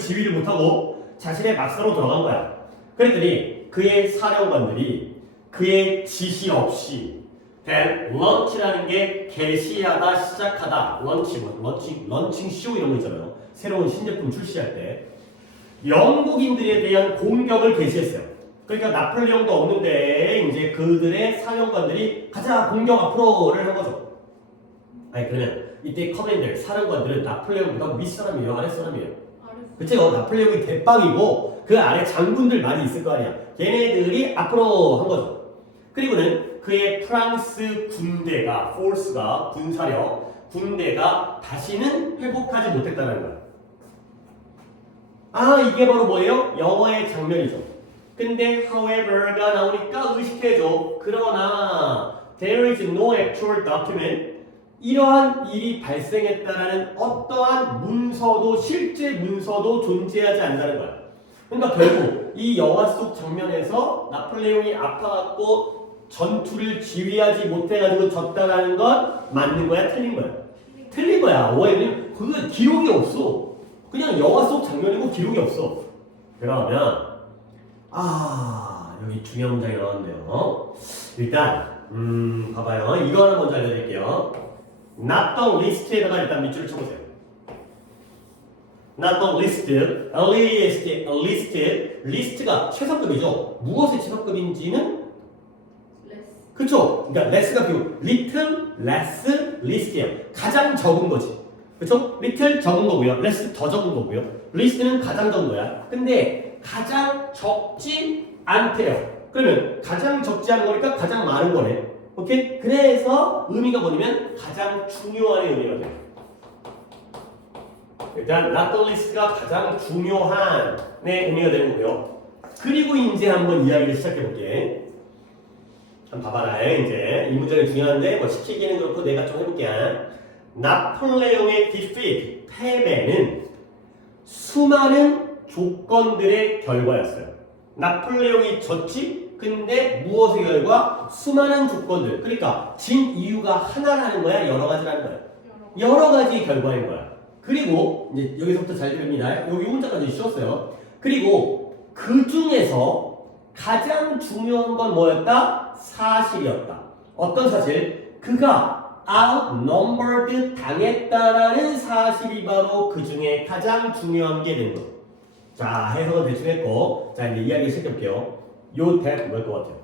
지휘를 못하고 자신의 막사로 돌아간 거야. 그랬더니 그의 사령관들이 그의 지시 없이 런치라는 게 개시하다 시작하다 런칭 쇼 이런 거 있잖아요. 새로운 신제품 출시할 때 영국인들에 대한 공격을 개시했어요. 그러니까 나폴레옹도 없는데 이제 그들의 사령관들이 가자 공격 앞으로를 한 거죠. 아니 그러면 이때 커맨더 사령관들은 나폴레옹보다 윗사람이에요 아랫사람이에요? 그쵸? 나폴레옹이 대빵이고 그 아래 장군들 많이 있을 거 아니야. 걔네들이 앞으로 한 거죠. 그리고는 그의 프랑스 군대가 포스가 군대가 다시는 회복하지 못했다는 거야. 이게 바로 뭐예요? 영화의 장면이죠. 근데 however가 나오니까 의식해줘. 그러나 there is no actual document 이러한 일이 발생했다라는 어떠한 문서도 실제 문서도 존재하지 않는다는 거야. 그러니까 결국 이 영화 속 장면에서 나폴레옹이 아파갖고 전투를 지휘하지 못해가지고 졌다라는 건 맞는 거야? 틀린 거야? 틀린 거야. 왜냐면 그거 기록이 없어. 그냥 영화 속 장면이고 기록이 없어. 그러면 여기 중요한 문장이 나왔는데요. 일단 봐봐요. 이거 하나 먼저 알려드릴게요. not the list에다가 일단 밑줄을 쳐보세요. not the list, list가 최상급이죠. 무엇의 최상급인지는 그쵸? 그러니까 less가 비고 little, less, list예요. 가장 적은 거지. 그쵸? little 적은 거고요. less 더 적은 거고요. list는 가장 적은 거야. 근데 가장 적지 않대요. 그러면 가장 적지 않은 거니까 가장 많은 거네. 오케이? 그래서 의미가 뭐냐면 가장 중요한 의미가 돼요. 일단 not the list가 가장 중요한 의미가 되는 거고요. 그리고 이제 한번 이야기를 시작해 볼게. 한번 봐봐라. 이제 이 문장이 중요한데 뭐 시키기는 그렇고 내가 좀 해볼게. 나폴레옹의 defeat, 패배는 수많은 조건들의 결과였어요. 나폴레옹이 졌지? 근데 무엇의 결과? 수많은 조건들. 그러니까 진 이유가 하나라는 거야? 여러 가지라는 거야? 여러 가지 결과인 거야. 그리고 이제 여기서부터 잘 들립니다. 여기 문장까지 쉬웠어요. 그리고 그 중에서 가장 중요한 건 뭐였다? 사실이었다. 어떤 사실? 그가 outnumbered 당했다라는 사실이 바로 그 중에 가장 중요한 게 되는 거. 자, 해석은 대충 했고, 자, 이제 이야기 시작해볼게요. 요 대 뭐일 것 같아요?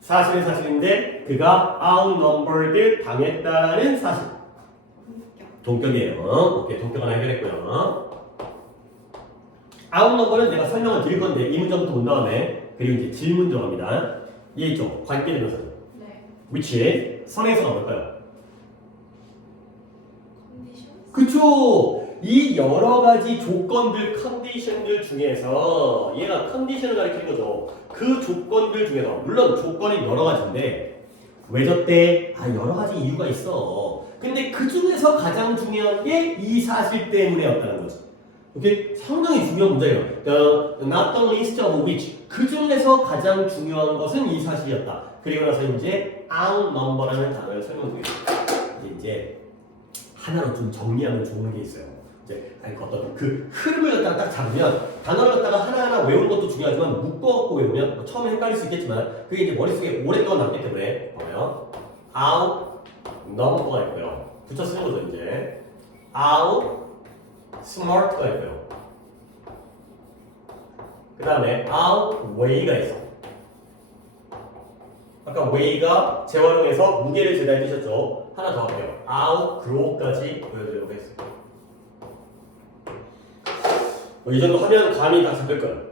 사실은 사실인데, 그가 outnumbered 당했다라는 사실. 동격이에요. 오케이, 동격 하나 해결했고요. outnumbered는 내가 설명을 드릴 건데, 이 문장부터 본 다음에, 그리고 이제 질문 들어갑니다. 얘죠, 관계대명사죠. 네. which 선행사가 뭘까요? 컨디션? 그쵸! 이 여러 가지 조건들, 컨디션들 중에서 얘가 컨디션을 가리키는 거죠. 그 조건들 중에서 물론 조건이 여러 가지인데 왜 졌대? 여러 가지 이유가 있어. 근데 그 중에서 가장 중요한 게 이 사실 때문에였다는 거지. 오케이? 상당히 중요한 문제예요. Not the least of which 그 중에서 가장 중요한 것은 이 사실이었다. 그리고 나서 이제 outnumber라는 단어를 설명드리겠습니다. 이제 하나로 좀 정리하면 좋은 게 있어요. 이제 어떤 그 흐름을 갖다가 딱 잡으면 단어를 갖다가 하나하나 외우는 것도 중요하지만 묶어갖고 외우면 뭐 처음에 헷갈릴 수 있겠지만 그게 이제 머릿속에 오랫동안 남기 때문에 봐봐요. outnumber가 있고요. 붙여 쓰는 거죠 이제. outsmart가 있고요. 그 다음에 outweigh가 있어. 아까 weigh가 재활용해서 무게를 재다해 주셨죠. 하나 더 할게요. outgrow까지 보여드리도록 하겠습니다. 이 정도 하면 감이 다 잡힐 거야.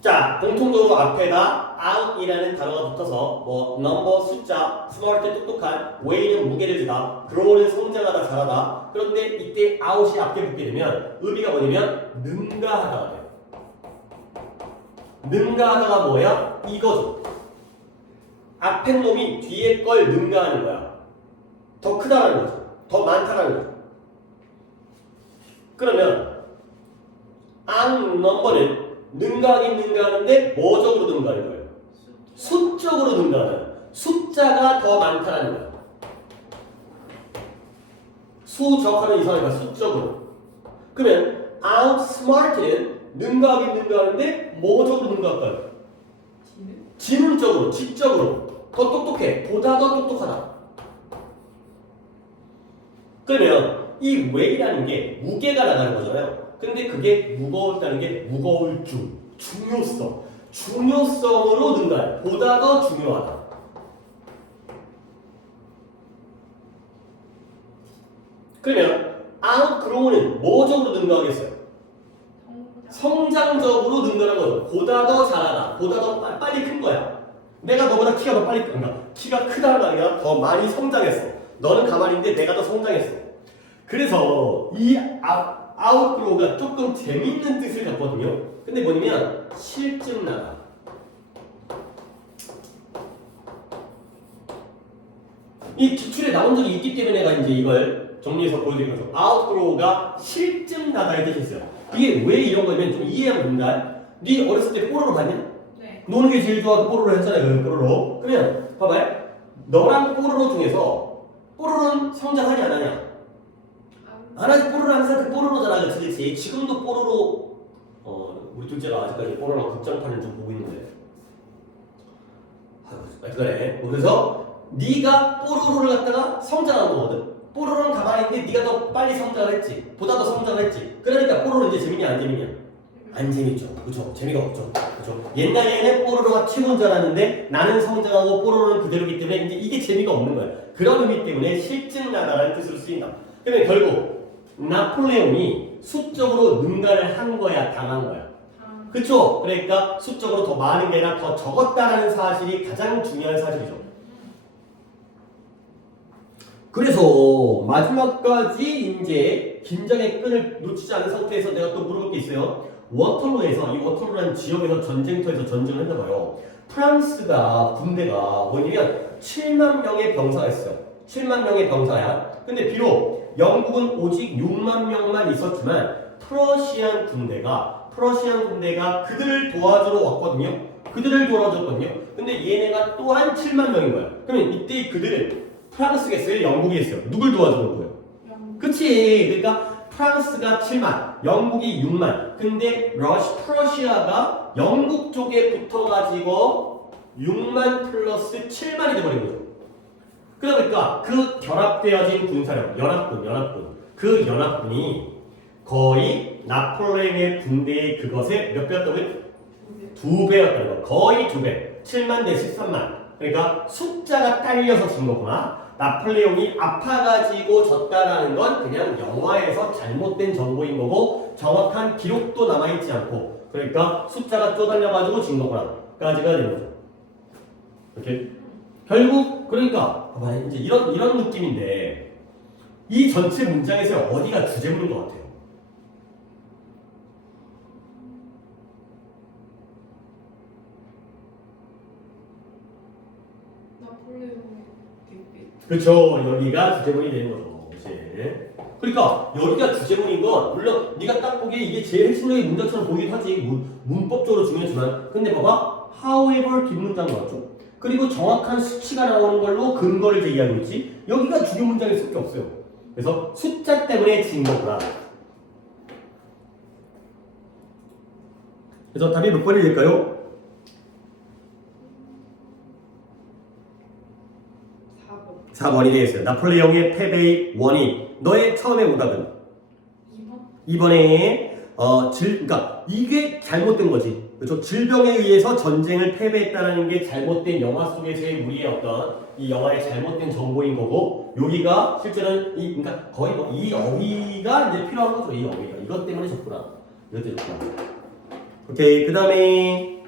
자, 공통적으로 앞에다 out이라는 단어가 붙어서 뭐 number 숫자, smart 똑똑한, weight는 무게를 주다, grow는 성장하다 자라다. 그런데 이때 out이 앞에 붙게 되면 의미가 뭐냐면 능가하다가 돼요. 능가하다가 뭐야? 이거죠. 앞에 놈이 뒤에 걸 능가하는 거야. 더 크다라는 거죠. 더 많다라는 거죠. 그러면 number는 능가하긴 능가하는데 뭐적으로 능가하는 거예요? 수적으로 능가하는 거예요. 숫자가 더 많다는 거예요. 수적하는 이상하니까 수적으로. 그러면 outsmart는 능가하긴 능가하는데 뭐적으로 능가할까요? 지능적으로, 지적으로 더 똑똑해. 보다 더 똑똑하다. 그러면 이 weight라는 게 무게가 나가는 거잖아요. 근데 그게 무거웠다는 게 무거울 줄, 중요성으로 능가해. 보다 더 중요하다. 그러면 outgrow는 뭐적으로 능가하겠어요? 성장적으로 능가하는 거예요. 보다 더 잘하다. 보다 더 빨리 큰 거야. 내가 너보다 키가 더 빨리 큰가? 키가 크다는 아니라 더 많이 성장했어. 너는 가만히 있는데 내가 더 성장했어. 그래서 이 outgrow가 조금 재밌는 뜻을 갖거든요. 근데 뭐냐면 실증나다. 이 기출에 나온 적이 있기 때문에 내가 이제 이걸 정리해서 보여드린 거죠. outgrow가 실증나다의 뜻이 있어요. 이게 왜 이런 거냐면 좀 이해하면 됩니다. 네 어렸을 때 뽀로로 봤냐? 네. 노는 게 제일 좋아서 뽀로로 했잖아요. 뽀로로. 그러면 봐봐요. 너랑 뽀로로 중에서 뽀로로는 성장하냐 안 하냐? 안 하지. 뽀로로 항상 그 뽀로로잖아. 그렇지. 지금도 뽀로로 우리 둘째가 아직까지 뽀로로 극장판을 좀 보고 있는데 그래. 그래서 네가 뽀로로를 갖다가 성장한 거거든. 뽀로로는 가만히 있는데 네가 더 빨리 성장을 했지. 보다 더 성장을 했지. 그러니까 뽀로로 이제 재밌냐 안 재밌냐? 안 재밌죠. 그렇죠. 재미가 없죠. 그렇죠. 옛날에는 뽀로로가 최고인 줄 알았는데 나는 성장하고 뽀로로는 그대로기 때문에 이제 이게 재미가 없는 거야. 그런 의미 때문에 실증나다라는 뜻으로 쓰인다. 그러면 결국 나폴레옹이 수적으로 능가를 한 거야, 당한 거야. 그쵸? 그러니까 수적으로 더 많은 게 아니라 더 적었다라는 사실이 가장 중요한 사실이죠. 그래서 마지막까지 이제 긴장의 끈을 놓치지 않은 상태에서 내가 또 물어볼 게 있어요. 워털로에서, 이 워털로라는 지역에서 전쟁터에서 전쟁을 했나 봐요. 프랑스가 군대가 뭐냐면 7만 명의 병사가 있어요. 7만 명의 병사야. 근데 비록 영국은 오직 6만 명만 있었지만 프러시안 군대가 그들을 도와주러 왔거든요. 그들을 도와줬거든요. 근데 얘네가 또한 7만 명인 거야. 그러면 이때 그들은 프랑스겠어요? 영국이겠어요? 누굴 도와주는 거예요? 그치? 그러니까 프랑스가 7만, 영국이 6만. 근데 프러시아가 영국 쪽에 붙어가지고 6만 플러스 7만이 돼버린 거죠. 그러니까 그 결합되어진 군사력, 연합군. 그 연합군이 거의 나폴레옹의 군대의 그것의 몇 배였다고요? 2배였다는 거. 거의 2배. 7만 대 13만. 그러니까 숫자가 딸려서 진 거구나. 나폴레옹이 아파가지고 졌다라는 건 그냥 영화에서 잘못된 정보인 거고 정확한 기록도 남아있지 않고 그러니까 숫자가 쪼달려가지고 진 거구나. 까지가 되는 거죠. 이렇게 결국 그러니까 봐봐 이제 이런 느낌인데 이 전체 문장에서 어디가 주제문인 것 같아요? 나폴레옹의 대비. 그렇죠. 여기가 주제문이 되는 거죠. 그렇지. 그러니까 여기가 주제문인 건 물론 네가 딱 보기에 이게 제일 핵심적인 문장처럼 보이긴 하지. 문법적으로 중요하지만 근데 봐봐. however 뒷문장 나왔죠. 그리고 정확한 수치가 나오는 걸로 근거를 제기하고 있지. 여기가 주요 문장일 수밖에 없어요. 그래서 숫자 때문에 진 거구나. 그래서 답이 몇 번이 될까요? 4번. 4번이 되겠어요. 나폴레옹의 패배의 원인. 너의 처음의 오답은? 2번. 2번에 그러니까 이게 잘못된 거지. 그렇죠? 질병에 의해서 전쟁을 패배했다는 게 잘못된 영화 속에서의 우리의 어떤 이 영화의 잘못된 정보인 거고 여기가 실제는 그러니까 거의 뭐 이 어휘가 이제 필요한 거죠. 이 어휘가 이것 때문에 좋구나. 이것 때문에 좋구나. 오케이. 그 다음에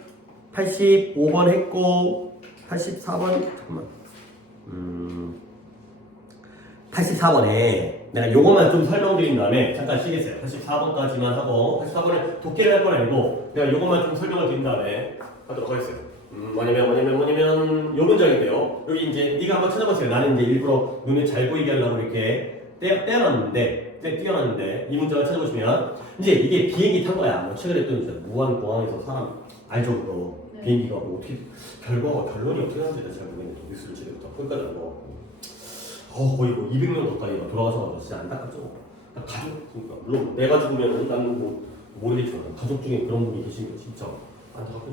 85번 했고 84번 잠깐만 84번에 내가 요것만 좀 설명드린 다음에 잠깐 쉬겠어요. 84번까지만 하고 84번에 독해를 할 건 아니고 내가 요것만 좀 설명을 드린 다음에 하도록 하겠어요. 뭐냐면 요 문장인데요. 여기 이제 네가 한번 찾아보세요. 나는 이제 일부러 눈에 잘 보이게 하려고 이렇게 띄어놨는데 이 문장을 찾아보시면 이제 이게 비행기 탄 거야. 뭐 최근에 또 이제 무한 공항에서 사람 알죠 그거. 네. 비행기가 뭐 어떻게 결론이 어떻게 하는지 잘 모르겠는데 뉴스를 제대로 다 거기까지 안 봐. 거의 뭐 200명 가까이 돌아가셔가지고 진짜 안타깝죠. 가족, 그러니까 물론 내가 죽으면 나는 뭐 모르겠지만 가족 중에 그런 분이 계시면 진짜 안타깝죠.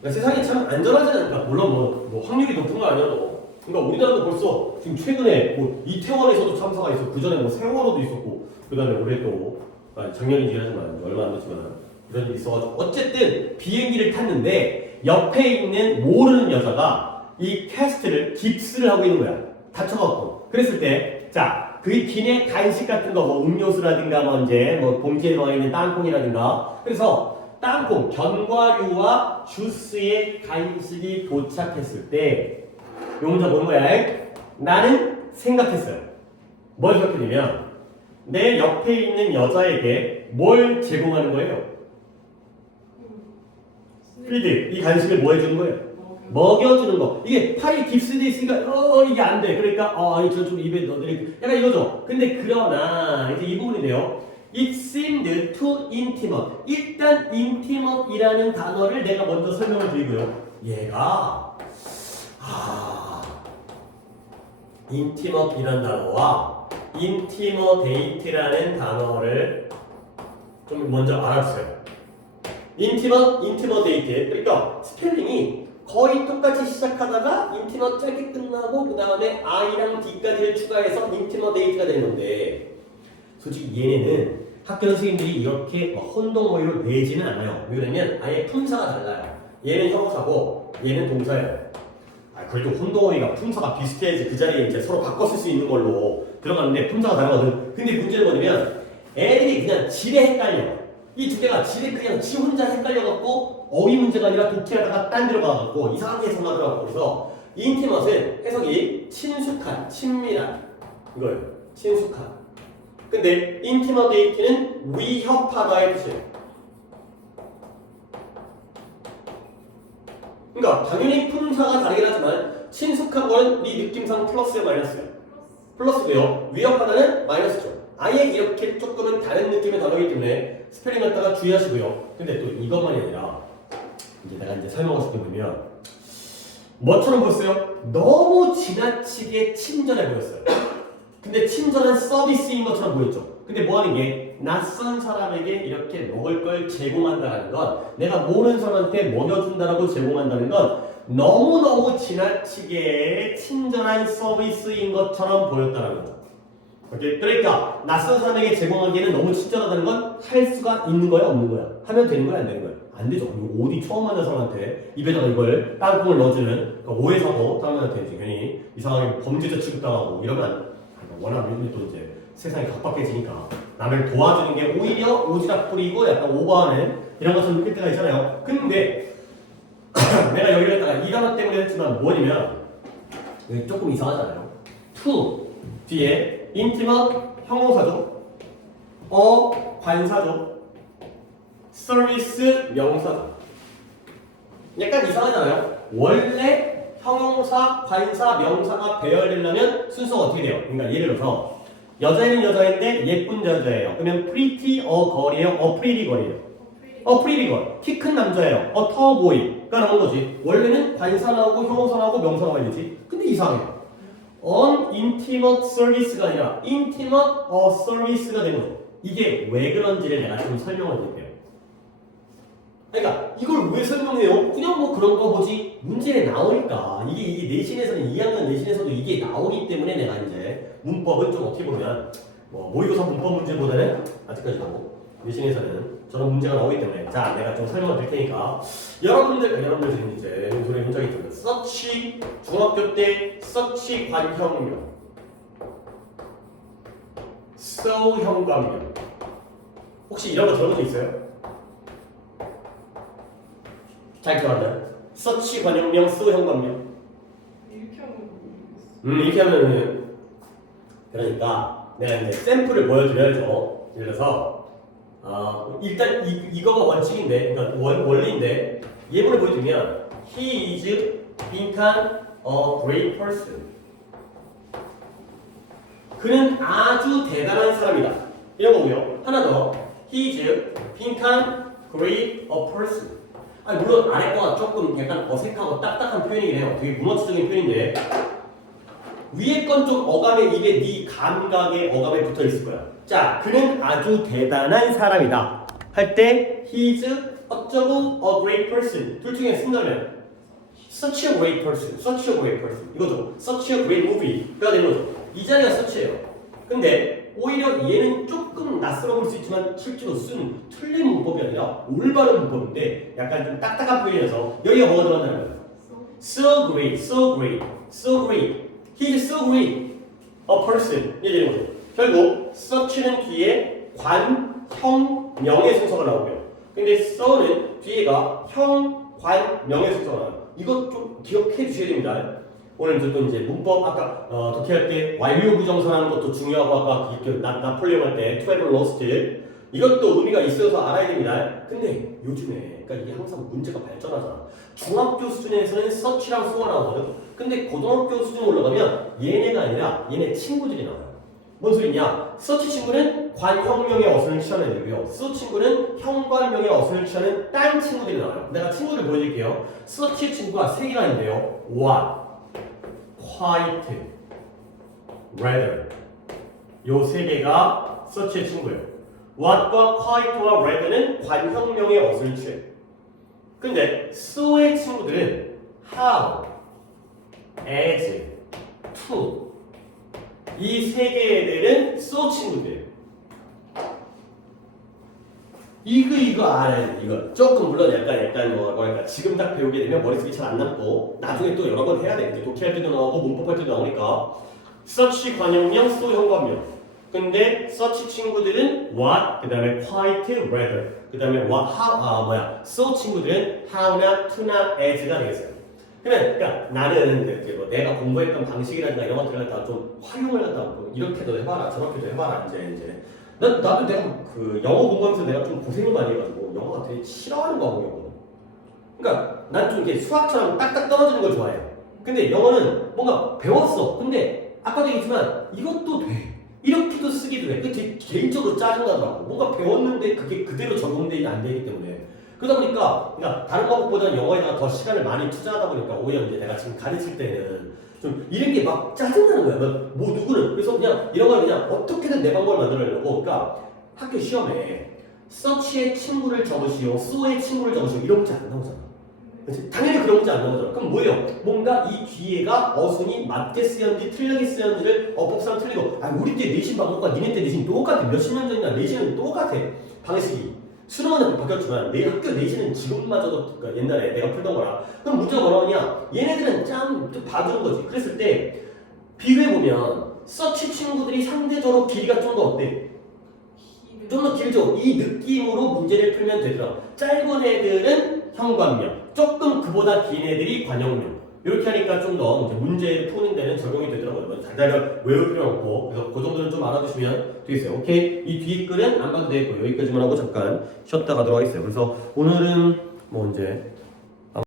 그러니까 세상이 참 안전하지 않을까. 물론 뭐 확률이 높은 거 아니어도. 그러니까 우리나라도 벌써 지금 최근에 뭐 이태원에서도 참사가 있었고 그 전에 뭐 세월호도 있었고 그 다음에 올해 또 작년이긴 하지만 얼마 안 됐지만 이런 일이 있어가지고 어쨌든 비행기를 탔는데 옆에 있는 모르는 여자가 이 캐스트를 깁스를 하고 있는 거야. 다쳐갖고. 그랬을 때, 자, 그 기내 간식 같은 거, 뭐 음료수라든가, 뭐 이제, 뭐 봉지에 들어가 있는 땅콩이라든가. 그래서 땅콩, 견과류와 주스의 간식이 도착했을 때, 요 문장 보는 거야. 나는 생각했어요. 뭘 생각했냐면, 내 옆에 있는 여자에게 뭘 제공하는 거예요? 피드, 이 간식을 뭐 해주는 거예요? 먹여주는 거. 이게 팔이 깁스돼 있으니까 이게 안 돼. 그러니까 저 좀 입에 넣어드릴게요. 약간 이거죠. 근데 그러나 이제 이 부분인데요. It seemed too intimate. 일단 intimate이라는 단어를 내가 먼저 설명을 드리고요. 얘가 intimate이라는 단어와 intimidate라는 단어를 좀 먼저 알아주세요. intimidate. 그러니까 스펠링이 거의 똑같이 시작하다가 인티머 짧게 끝나고 그 다음에 I랑 D까지를 추가해서 intimidate가 되는 건데 솔직히 얘네는 학교 선생님들이 이렇게 혼동어휘로 내지는 않아요. 왜냐면 아예 품사가 달라요. 얘는 형사고 얘는 동사예요. 그래도 혼동어휘가 품사가 비슷해야지 그 자리에 이제 서로 바꿔 쓸 수 있는 걸로 들어가는데 품사가 다르거든. 근데 문제는 뭐냐면 애들이 그냥 지레 헷갈려. 이 두 개가 지레 그냥 지 혼자 헷갈려갖고 어휘 문제가 아니라 독해하다가 딴 데로 가갖고 이상하게 해석하더라고. 그래서 인티머스는 해석이 친숙한, 친밀한 이거예요. 친숙한. 근데 인티머데이트는 위협하다의 뜻이에요. 그러니까 당연히 품사가 다르긴 하지만 친숙한 거는 네 느낌상 플러스에 마이너스예요. 플러스고요. 위협하다는 마이너스죠. 아예 이렇게 조금은 다른 느낌의 단어이기 때문에 스펠링 갖다가 주의하시고요. 근데 또 이것만이 아니라 이제 내가 이제 설명하고 싶은 게 뭐냐면 뭐처럼 보였어요? 너무 지나치게 친절해 보였어요. 근데 친절한 서비스인 것처럼 보였죠. 근데 뭐 하는 게 낯선 사람에게 이렇게 먹을 걸 제공한다는 건 내가 모르는 사람한테 먹여준다라고 제공한다는 건 너무너무 지나치게 친절한 서비스인 것처럼 보였다는 거죠. 오케이? 그러니까 낯선 사람에게 제공하기에는 너무 친절하다는 건 할 수가 있는 거야 없는 거야? 하면 되는 거야 안 되는 거야? 안 되죠. 이거 어디 처음 만난 사람한테 입에다가 이걸 땅콩을 넣어주는 그러니까 오해사고 사람한테 이제 괜히 이상하게 범죄자 취급당하고 이러면 워낙 요즘에 또 이제 세상이 각박해지니까 남을 도와주는 게 오히려 오지랖 뿌리고 약간 오버하는 이런 것처럼 느낄 때가 있잖아요. 근데 내가 여기다가 이 단어 때문에 했지만 뭐냐면 여기 조금 이상하잖아요. to 뒤에 intimate 형용사죠. 관사죠. service 명사죠. 약간 이상하잖아요. 원래 형용사, 관사, 명사가 배열되려면 순서가 어떻게 돼요? 그러니까 예를 들어서 여자애는 여자인데 예쁜 여자예요. 그러면 pretty girl이에요? pretty girl이에요? pretty girl. 키 큰 남자예요. tall boy가 나온 거지. 원래는 관사 나오고 형용사 나오고 명사 나와야 되지. 근데 이상해요. unintimate service가 아니라 intimate service가 된 거죠. 이게 왜 그런지를 내가 좀 설명을 드릴게요. 그러니까 이걸 왜 설명해요? 그냥 뭐 그런 거 보지 문제에 나오니까 이게 내신에서는 2학년 내신에서도 이게 나오기 때문에 내가 이제 문법은 좀 어떻게 보면 뭐 모의고사 문법 문제보다는 아직까지도 내신에서는 저런 문제가 나오기 때문에 자 내가 좀 설명을 드릴 테니까 여러분들 지금 이제 소리 문장이 있잖아요. 서치 중학교 때 서치 관형명 so 현관명 혹시 이런 거 들어본 적 있어요? 잘 들어봤나요? 서치 관형명 so 현관명 이렇게 하는 거 모르겠어. 이렇게 하면은 그러니까 내가 이제 샘플을 보여드려야죠. 예를 들어서 일단 이거가 원칙인데, 그러니까 원리인데 예문을 보여주면 he is 빈칸 a great person. 그는 아주 대단한 사람이다. 이런 거고요. 하나 더 he is 빈칸 great a person. 아니 물론 아래 거가 조금 약간 어색하고 딱딱한 표현이긴 해요. 되게 문어치적인 표현인데 위에 건 좀 어감에 이게 네 감각의 어감에 붙어 있을 거야. 자, 그는 아주 대단한 사람이다. 할 때 he's 어쩌고 a great person. 둘 중에 쓴다면 such a great person, such a great person 이거죠. such a great movie가 되는 거죠. 이 자리가 such예요. 근데 오히려 얘는 조금 낯설어 보일 수 있지만 실제로 쓴 틀린 문법이 아니라 올바른 문법인데 약간 좀 딱딱한 표현이어서 여기가 뭐가 들어간다는 거예요. so great, so great, so great. He is so great a person. 이게 되는 거죠. 결국 such는 뒤에 관, 형, 명의 순서가 나오고요. 근데 so는 뒤에가 형, 관, 명의 순서가 나와요. 이것 좀 기억해 주셔야 됩니다. 오늘 또 이제 문법 아까 독해할 때 완료 부정사라는 것도 중요하고 아까 나폴레옹 할 때 트래블 로스트 이것도 의미가 있어서 알아야 됩니다. 근데 요즘에 그러니까 이게 항상 문제가 발전하잖아. 중학교 수준에서는 서치랑 수어가 나오거든. 근데 고등학교 수준 올라가면 얘네가 아니라 얘네 친구들이 나와요. 뭔 소리냐? 서치 친구는 관형명의 어순을 취하는 애들이고요. 수 친구는 형관명의 어순을 취하는 딴 친구들이 나와요. 내가 친구들 보여드릴게요. 서치 친구가 세 개가 있는데요. what, quite, rather 요 세 개가 서치의 친구예요. what과 quite와 rather는 관형명의 어순을 취해요. 근데 so의 친구들은 how, as, to 이 세 개의 애들은 so 친구들이에요. 이거 알아야 돼. 이거 조금 물론 약간 뭐랄까 지금 딱 배우게 되면 머릿속에 잘 안 남고 나중에 또 여러 번 해야 돼. 독해할 때도 나오고 문법할 때도 나오니까 such 관형명, so 현관명. 근데 such 친구들은 what, 그 다음에 quite, rather, 그 다음에 what, how, so 친구들은 how나 to나 as가 되겠어요. 그러니까 나는 내가 공부했던 방식이라든가 이런 것들을 갖다가 좀 활용을 갖다가 이렇게도 해봐라 저렇게도 해봐라 이제 나도 내가 그 영어 공부하면서 내가 좀 고생을 많이 해가지고 영어가 되게 싫어하는 과목이거든. 그러니까 난 좀 이렇게 수학처럼 딱딱 떨어지는 걸 좋아해. 근데 영어는 뭔가 배웠어. 근데 아까도 얘기했지만 이것도 돼. 이렇게도 쓰기도 해. 그게 개인적으로 짜증나더라고. 뭔가 배웠는데 그게 그대로 적용되지 안 되기 때문에. 그러다 보니까 그러니까 다른 과목보다는 영어에다가 더 시간을 많이 투자하다 보니까 오히려 이제 내가 지금 가르칠 때는 좀 이런 게 막 짜증나는 거야. 뭐 누구는 그래서 그냥 이런 걸 그냥 어떻게든 내 방법을 만들어내려고. 그러니까 학교 시험에 such의 친구를 적으시오, so의 친구를 적으시오 이런 문제 안 나오잖아. 그치? 당연히 그런 문제 안 나오잖아. 그럼 뭐예요? 뭔가 이 뒤에가 어순이 맞게 쓰였는지 틀리게 쓰였는지를 어법상 틀리고 우리 때 내신 방법과 니네 때 내신 똑같아. 몇십 년 전이나 내신은 똑같아. 방식이. 수능은 바뀌었지만 내 학교 내신은 지금마저도 그러니까 옛날에 내가 풀던 거라. 그럼 문제가 뭐냐? 얘네들은 좀 봐주는 거지. 그랬을 때 비교해보면 서치 친구들이 상대적으로 길이가 좀 더 어때? 좀 더 길죠? 이 느낌으로 문제를 풀면 되더라. 짧은 애들은 현관명, 조금 그보다 긴 애들이 관형명. 이렇게 하니까 좀 더 문제를 푸는 데는 적용이 되더라고요. 달달달 외울 필요 없고. 그래서 그 정도는 좀 알아두시면 되겠어요. 오케이? 이 뒤에 글은 안 봐도 되겠고 여기까지만 하고 잠깐 쉬었다 가도록 하겠어요. 그래서 오늘은 뭐 이제